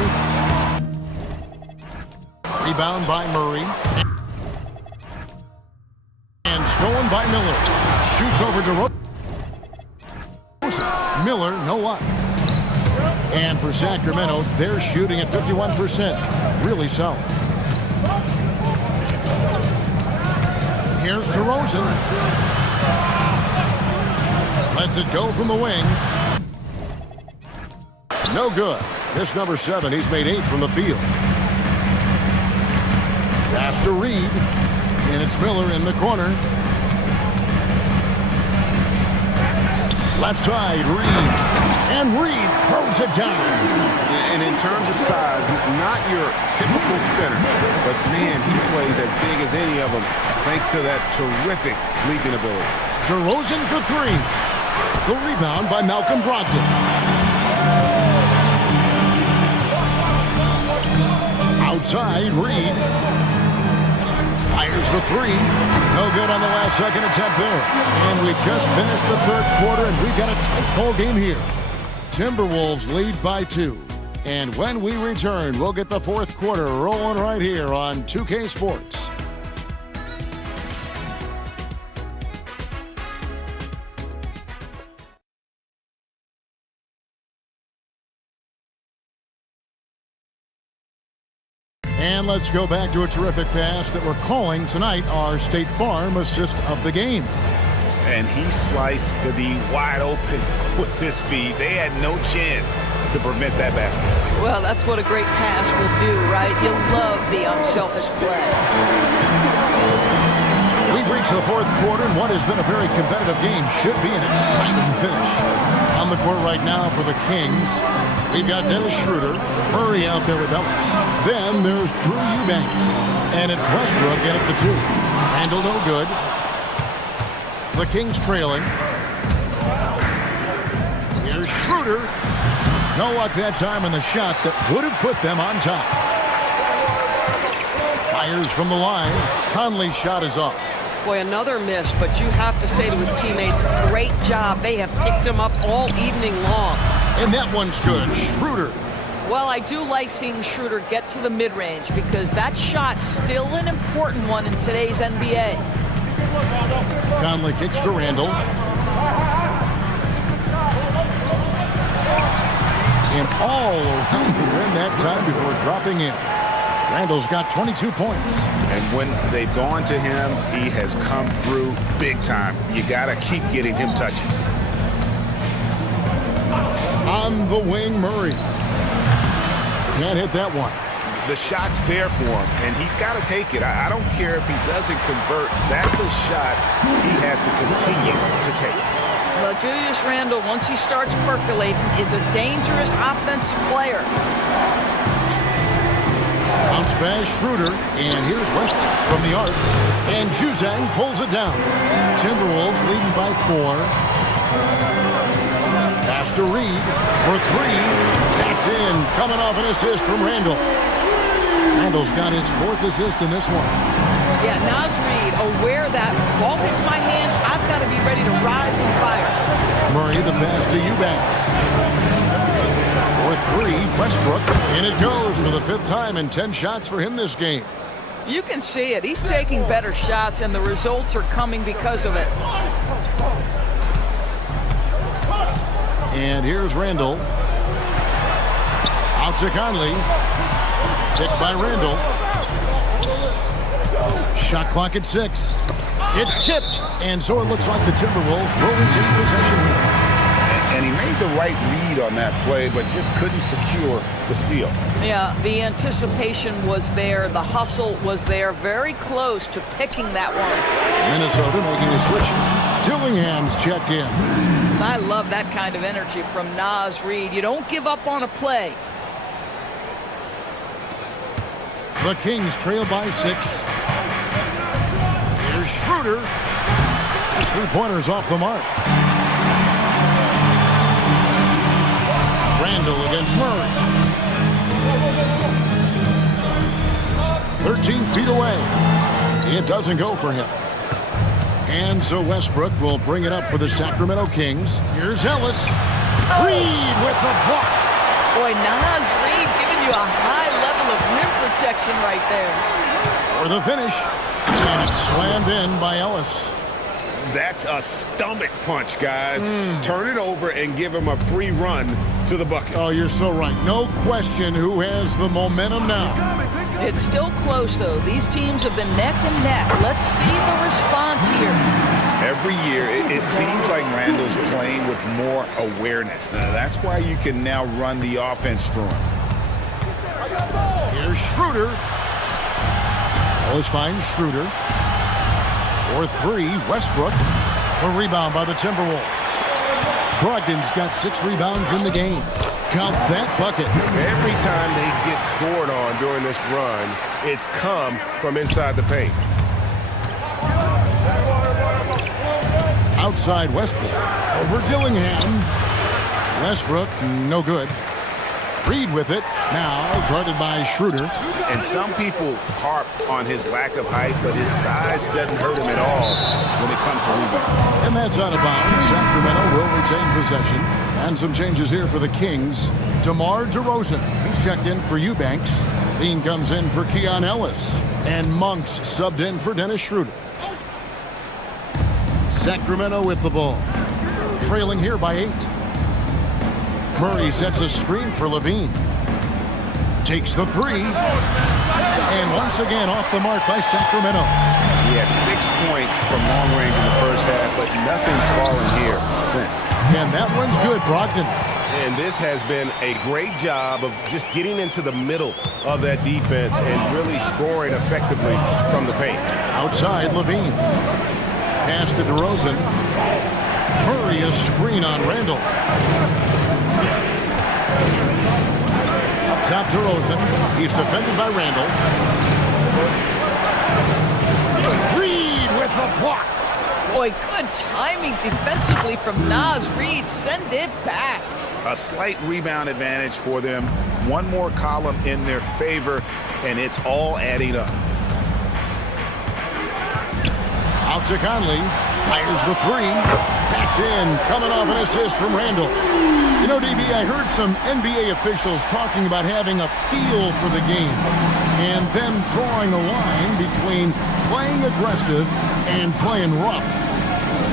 Rebound by Murray. And stolen by Miller. Shoots over to Rose. Miller, no luck. And for Sacramento, they're shooting at 51%. Really solid. Here's DeRozan. Lets it go from the wing. No good. This number 7, he's made 8 from the field. Pass to Reed. And it's Miller in the corner. Left side, Reed. And Reed throws it down. And in terms of size, not your typical center, but man, he plays as big as any of them thanks to that terrific leaping ability. DeRozan for 3. The rebound by Malcolm Brogdon. Outside, Reed. Fires the 3. No good on the last second attempt there. And we just finished the third quarter, and we've got a tight ball game here. Timberwolves lead by 2. And when we return, we'll get the fourth quarter rolling right here on 2K Sports. And let's go back to a terrific pass that we're calling tonight our State Farm assist of the game. And he sliced the D wide open with his speed. They had no chance to prevent that basket. Well, that's what a great pass will do, right? You love the unselfish play. We've reached the fourth quarter, and what has been a very competitive game should be an exciting finish. On the court right now for the Kings, we've got Dennis Schroeder, Murray out there with Ellis. Then there's Drew Eubanks, and it's Westbrook in at the 2. Randall no good. The Kings trailing. Here's Schroeder. No luck that time in the shot that would have put them on top. Fires from the line. Conley's shot is off. Boy, another miss, but you have to say to his teammates, great job. They have picked him up all evening long. And that one's good. Schroeder. Well, I do like seeing Schroeder get to the mid-range because that shot's still an important one in today's NBA. Conley kicks to Randall. And all around the rim that time before dropping in. Randall's got 22 points. And when they've gone to him, he has come through big time. You got to keep getting him touches. On the wing, Murray. Can't hit that one. The shot's there for him, and he's got to take it. I don't care if he doesn't convert. That's a shot he has to continue to take. Well, Julius Randle, once he starts percolating, is a dangerous offensive player. Bounce pass, Schroeder, and here's Westbrook from the arc. And Juzang pulls it down. Timberwolves leading by 4. Pass to Reed for 3. That's in, coming off an assist from Randall. Randall's got his 4th assist in this one. Yeah, Naz Reid, aware that ball hits my hands, I've got to be ready to rise and fire. Murray, the pass to Eubanks. For 3, Westbrook, and it goes for the 5th time in 10 shots for him this game. You can see it. He's taking better shots, and the results are coming because of it. And here's Randall. Out to Conley. Picked by Randall. Shot clock at 6. It's tipped, and so it looks like the Timberwolves will retain possession here. And he made the right read on that play, but just couldn't secure the steal. Yeah, the anticipation was there. The hustle was there. Very close to picking that one. Minnesota making a switch. Dillingham's checked in. I love that kind of energy from Naz Reid. You don't give up on a play. The Kings trail by 6. Here's Schroeder. His 3-pointer's off the mark. Randall against Murray. 13 feet away. It doesn't go for him. And so Westbrook will bring it up for the Sacramento Kings. Here's Ellis. Reed with the block. Boy, Naz Reid giving you a high level of rim protection right there. For the finish. And it's slammed in by Ellis. That's a stomach punch, guys. Turn it over and give him a free run to the bucket. Oh, you're so right. No question who has the momentum now. It's still close, though. These teams have been neck and neck. Let's see the response here. Every year, it seems like Randall's playing with more awareness. Now, that's why you can now run the offense through him. Here's Schroeder. Always finds Schroeder. For 3, Westbrook. A rebound by the Timberwolves. Brogdon's got 6 rebounds in the game. Count that bucket. Every time they get scored on during this run, it's come from inside the paint. Outside Westbrook. Over Dillingham. Westbrook, no good. Reed with it. Now guarded by Schroeder. And some people harp on his lack of height, but his size doesn't hurt him at all when it comes to rebounding. And that's out of bounds. Sacramento will retain possession. And some changes here for the Kings. DeMar DeRozan. He's checked in for Eubanks. Bean comes in for Keon Ellis. And Monk's subbed in for Dennis Schroeder. Sacramento with the ball. Trailing here by 8. Murray sets a screen for Levine. Takes the 3. And once again off the mark by Sacramento. He had 6 points from long range in the first half, but nothing's fallen here since. And that one's good, Brogdon. And this has been a great job of just getting into the middle of that defense and really scoring effectively from the paint. Outside, Levine. Pass to DeRozan. Murray, a screen on Randall. Up top, DeRozan. He's defended by Randall. Reed with the block. Boy, good timing defensively from Naz Reid. Send it back. A slight rebound advantage for them. One more column in their favor, and it's all adding up. Out to Conley. Fires the three. That's in. Coming off an assist from Randall. You know, DB, I heard some NBA officials talking about having a feel for the game and then drawing a line between playing aggressive and playing rough.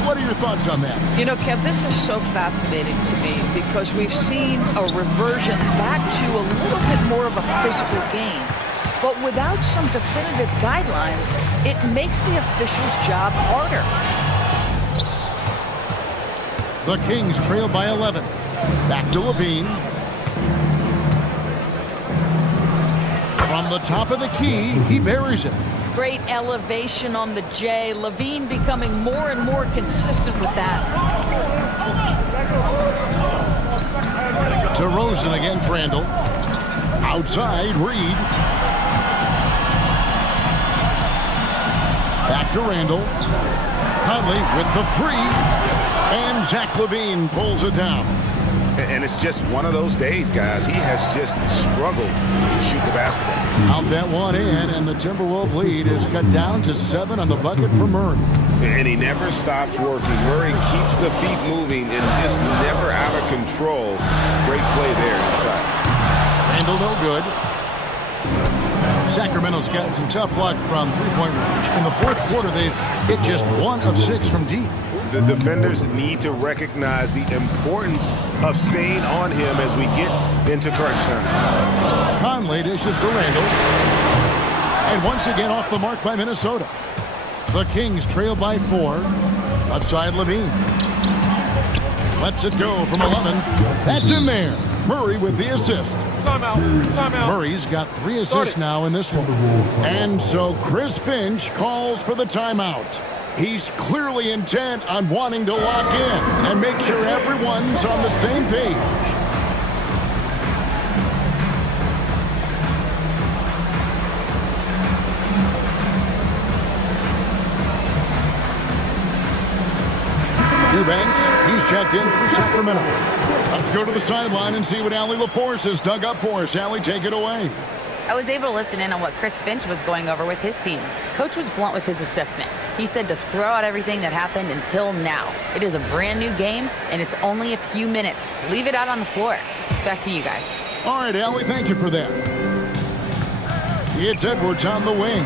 What are your thoughts on that? You know, Kev, this is so fascinating to me because we've seen a reversion back to a little bit more of a physical game. But without some definitive guidelines, it makes the officials' job harder. The Kings trail by 11. Back to Levine. From the top of the key, he buries it. Great elevation on the J. Levine becoming more and more consistent with that. DeRozan against Randall. Outside, Reed. Back to Randall. Conley with the three. And Zach LaVine pulls it down. And it's just one of those days, guys. He has just struggled to shoot the basketball. Out that one in, and the Timberwolves lead is cut down to 7 on the bucket for Murray. And he never stops working. Murray keeps the feet moving and just never out of control. Great play there inside. Randall no good. Sacramento's gotten some tough luck from three-point range. In the fourth quarter, they've hit just 1 of 6 from deep. The defenders need to recognize the importance of staying on him as we get into crunch time. Conley dishes to Randall. And once again off the mark by Minnesota. The Kings trail by 4. Outside Levine. Lets it go from 11. That's in there. Murray with the assist. Timeout. Timeout. Murray's got 3 assists now in this one. And so Chris Finch calls for the timeout. He's clearly intent on wanting to lock in and make sure everyone's on the same page. Eubanks, he's checked in for Sacramento. Let's go to the sideline and see what Allie LaForce has dug up for us. Allie, take it away. I was able to listen in on what Chris Finch was going over with his team. Coach was blunt with his assessment. He said to throw out everything that happened until now. It is a brand new game, and it's only a few minutes. Leave it out on the floor. Back to you guys. All right, Allie, thank you for that. It's Edwards on the wing.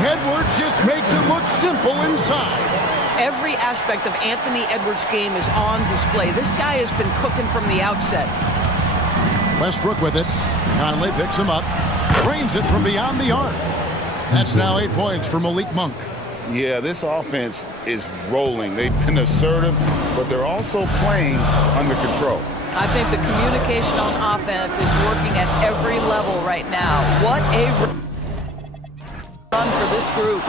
Edwards just makes it look simple inside. Every aspect of Anthony Edwards' game is on display. This guy has been cooking from the outset. Westbrook with it. Conley picks him up. Drains it from beyond the arc. That's now 8 points for Malik Monk. Yeah, this offense is rolling. They've been assertive, but they're also playing under control. I think the communication on offense is working at every level right now. What a run for this group.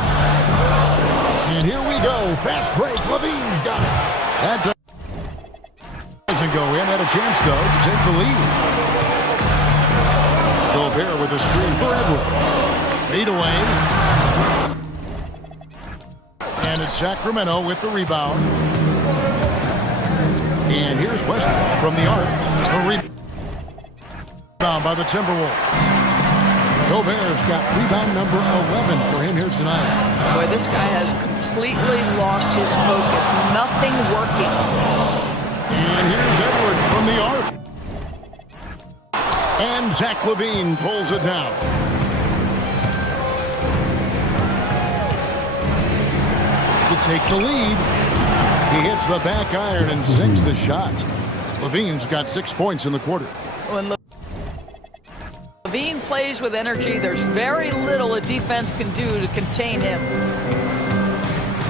And here we go. Fast break. Levine's got it. That doesn't go in. Had a chance, though, to take the lead. Gobert with a screen for Edwards. Fade away. And it's Sacramento with the rebound. And here's Westbrook from the arc. A rebound by the Timberwolves. Gobert's got rebound number 11 for him here tonight. Boy, this guy has completely lost his focus. Nothing working. And here's Edwards from the arc. And Zach LaVine pulls it down. To take the lead, he hits the back iron and sinks the shot. LaVine's got 6 points in the quarter. When Levine plays with energy, there's very little a defense can do to contain him.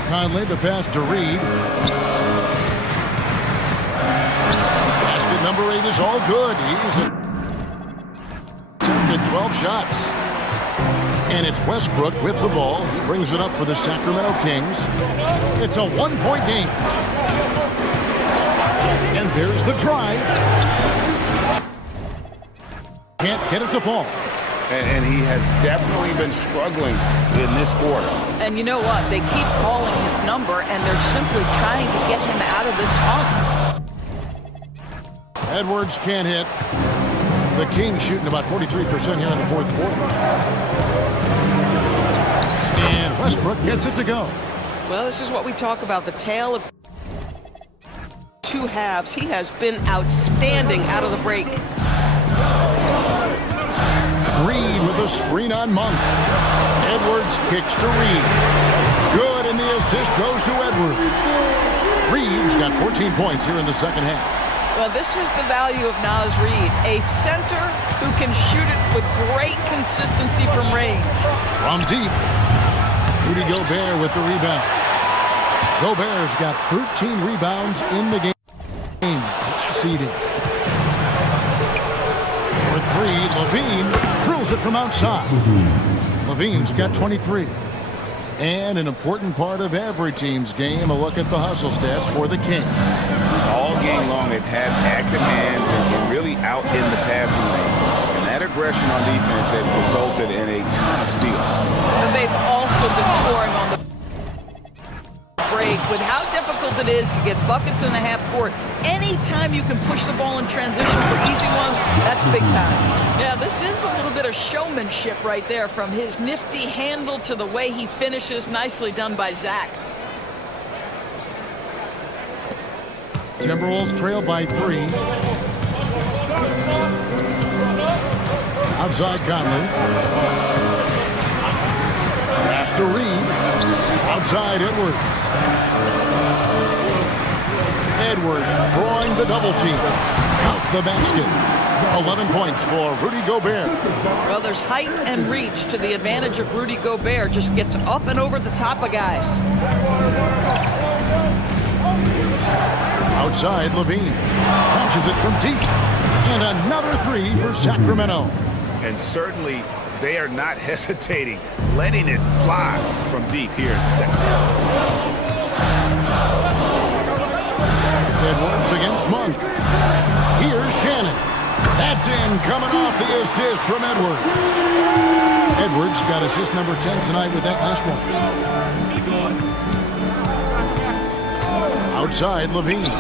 Conley, the pass to Reed. Basket number 8 is all good. He's attempted 12 shots. And it's Westbrook with the ball. He brings it up for the Sacramento Kings. It's a one-point game. And there's the drive. Can't get it to fall. And he has definitely been struggling in this quarter. And you know what? They keep calling his number, and they're simply trying to get him out of this funk. Edwards can't hit. The Kings shooting about 43% here in the fourth quarter. And Westbrook gets it to go. Well, this is what we talk about, the tale of two halves. He has been outstanding out of the break. Reed with a screen on Monk. Edwards kicks to Reed. Good, and the assist goes to Edwards. Reed's got 14 points here in the second half. Well, this is the value of Naz Reid, a center who can shoot it with great consistency from range. From deep, Rudy Gobert with the rebound. Gobert's got 13 rebounds in the game. Class eating. For 3, Levine drills it from outside. Levine's got 23. And an important part of every team's game, a look at the hustle stats for the Kings. All game long, they've had active hands and really out in the passing lanes. And that aggression on defense has resulted in a ton of steals. And they've also been scoring on the break with how difficult it is to get buckets in the half court. Anytime you can push the ball in transition for easy ones, that's big time. Yeah, this is a little bit of showmanship right there, from his nifty handle to the way he finishes. Nicely done by Zach. Timberwolves trail by 3. Outside Conley. Pass to Reed. Outside Edwards. Edwards drawing the double team. Count the basket. 11 points for Rudy Gobert. Well, there's height and reach to the advantage of Rudy Gobert. Just gets up and over the top of guys. Outside Levine. Launches it from deep. And another 3 for Sacramento. And certainly they are not hesitating, letting it fly from deep here in the second half. Edwards against Monk. Here's Shannon. That's in, coming off the assist from Edwards. Edwards got assist number 10 tonight with that last one. Outside Levine.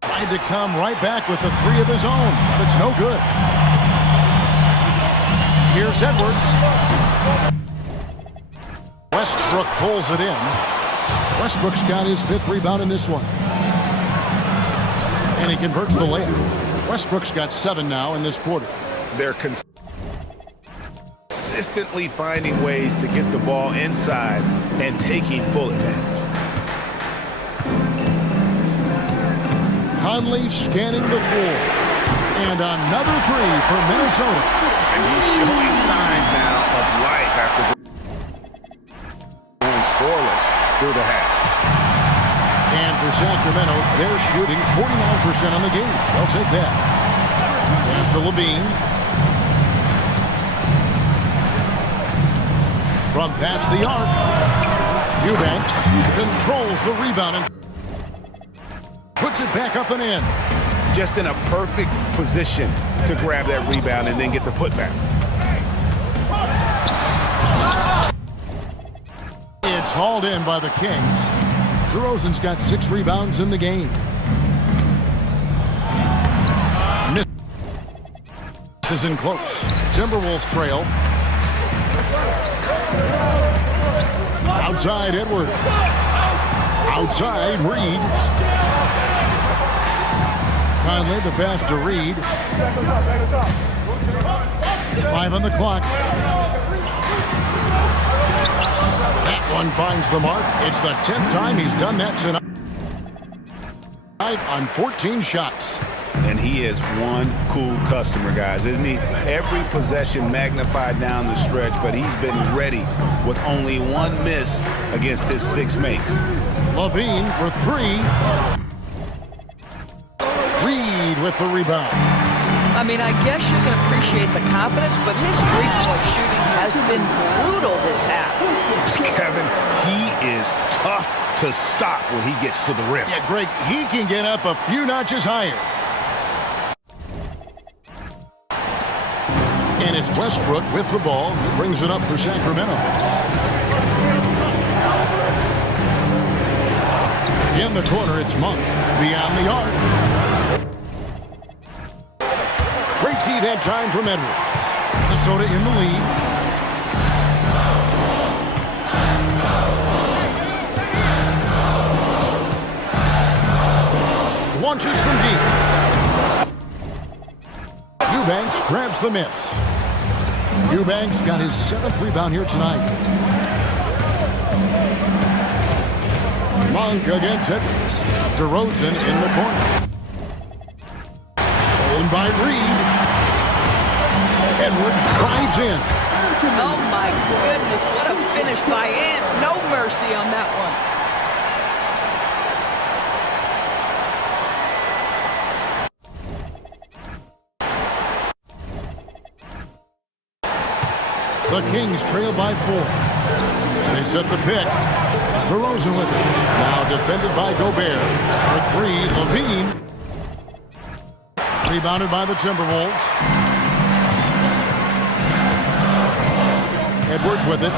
Tried to come right back with the 3 of his own, but it's no good. Here's Edwards. Westbrook pulls it in. Westbrook's got his 5th rebound in this one. And he converts the layup. Westbrook's got 7 now in this quarter. They're consistently finding ways to get the ball inside and taking full advantage. Conley scanning the floor. And another 3 for Minnesota. And he's showing signs now of life after going scoreless through the half. And for Sacramento, they're shooting 49% on the game. They'll take that. There's the Levine. From past the arc, Eubanks controls the rebound and puts it back up and in. Just in a perfect position to grab that rebound and then get the putback. It's hauled in by the Kings. DeRozan's got 6 rebounds in the game. This isn't close. Timberwolves trail. Outside Edwards. Outside Reed. Conley, the pass to Reed. 5 on the clock. That one finds the mark. It's the 10th time he's done that tonight. tonight on 14 shots. And he is one cool customer, guys, isn't he? Every possession magnified down the stretch, but he's been ready with only one miss against his 6 makes. Levine for 3. Reed with the rebound. I mean, I guess you can appreciate the confidence, but his three-point shooting has been brutal this half. Kevin, he is tough to stop when he gets to the rim. Yeah, Greg, he can get up a few notches higher. And it's Westbrook with the ball. He brings it up for Sacramento. In the corner, it's Monk. Beyond the arc. Great D that time from Edwards. Minnesota in the lead. Launches from deep. Eubanks grabs the miss. Eubanks got his 7th rebound here tonight. Monk against Edwards. DeRozan in the corner. Stolen by Reed. Edwards drives in. Oh, my goodness, what a finish by Ant. No mercy on that one. The Kings trail by 4. They set the pick. DeRozan with it. Now defended by Gobert. For 3, Levine. Rebounded by the Timberwolves. Edwards with it.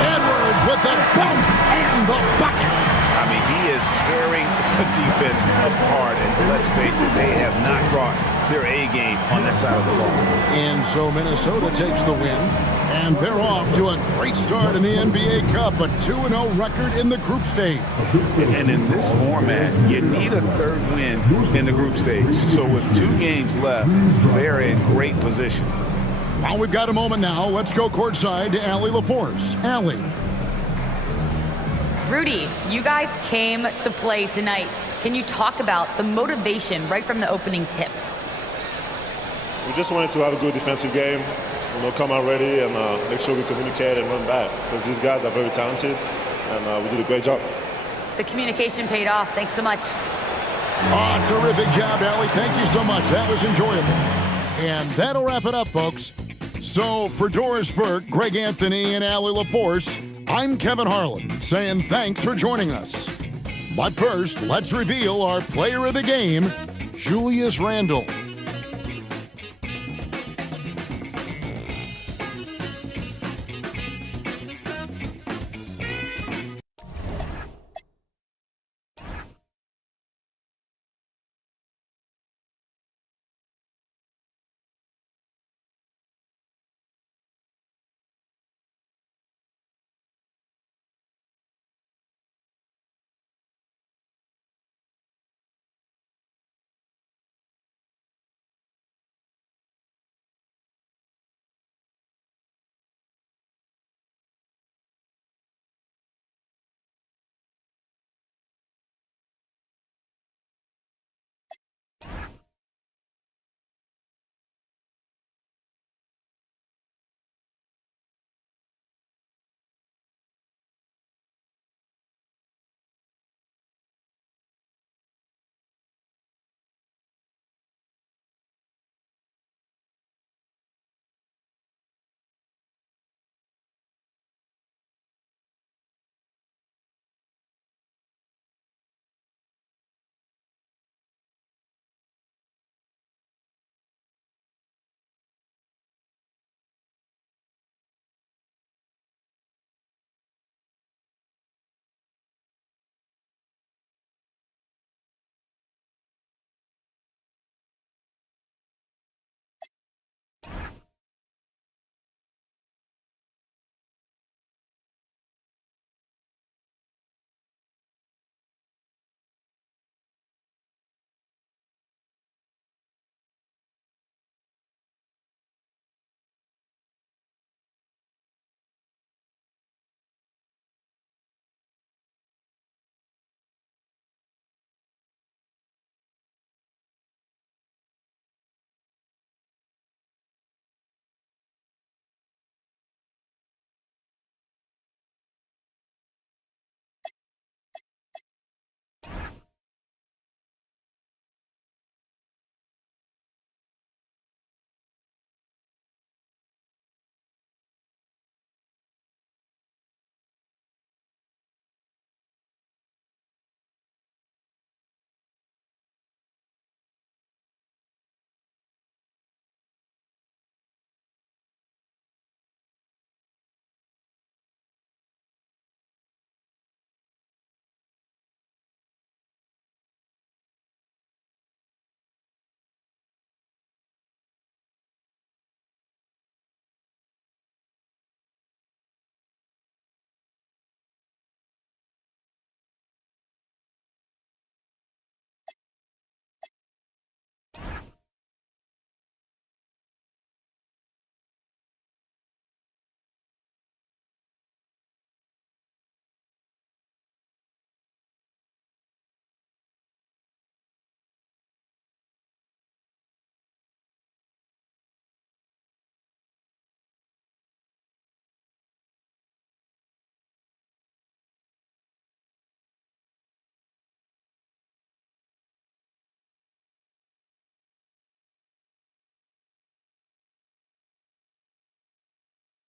Edwards with the bump and the bucket. I mean, he is tearing the defense apart, and let's face it, they have not brought their A game on that side of the ball. And so Minnesota takes the win, and they're off to a great start in the NBA Cup, a 2-0 record in the group stage. And in this format, you need a 3rd win in the group stage. So with 2 games left, they're in great position. Well, we've got a moment now. Let's go courtside to Allie LaForce. Allie. Rudy, you guys came to play tonight. Can you talk about the motivation right from the opening tip? We just wanted to have a good defensive game, come out ready and make sure we communicate and run back, because these guys are very talented, and we did a great job. The communication paid off. Thanks so much. Oh, terrific job, Allie. Thank you so much. That was enjoyable. And that'll wrap it up, folks. So for Doris Burke, Greg Anthony, and Allie LaForce, I'm Kevin Harlan, saying thanks for joining us. But first, let's reveal our player of the game, Julius Randle.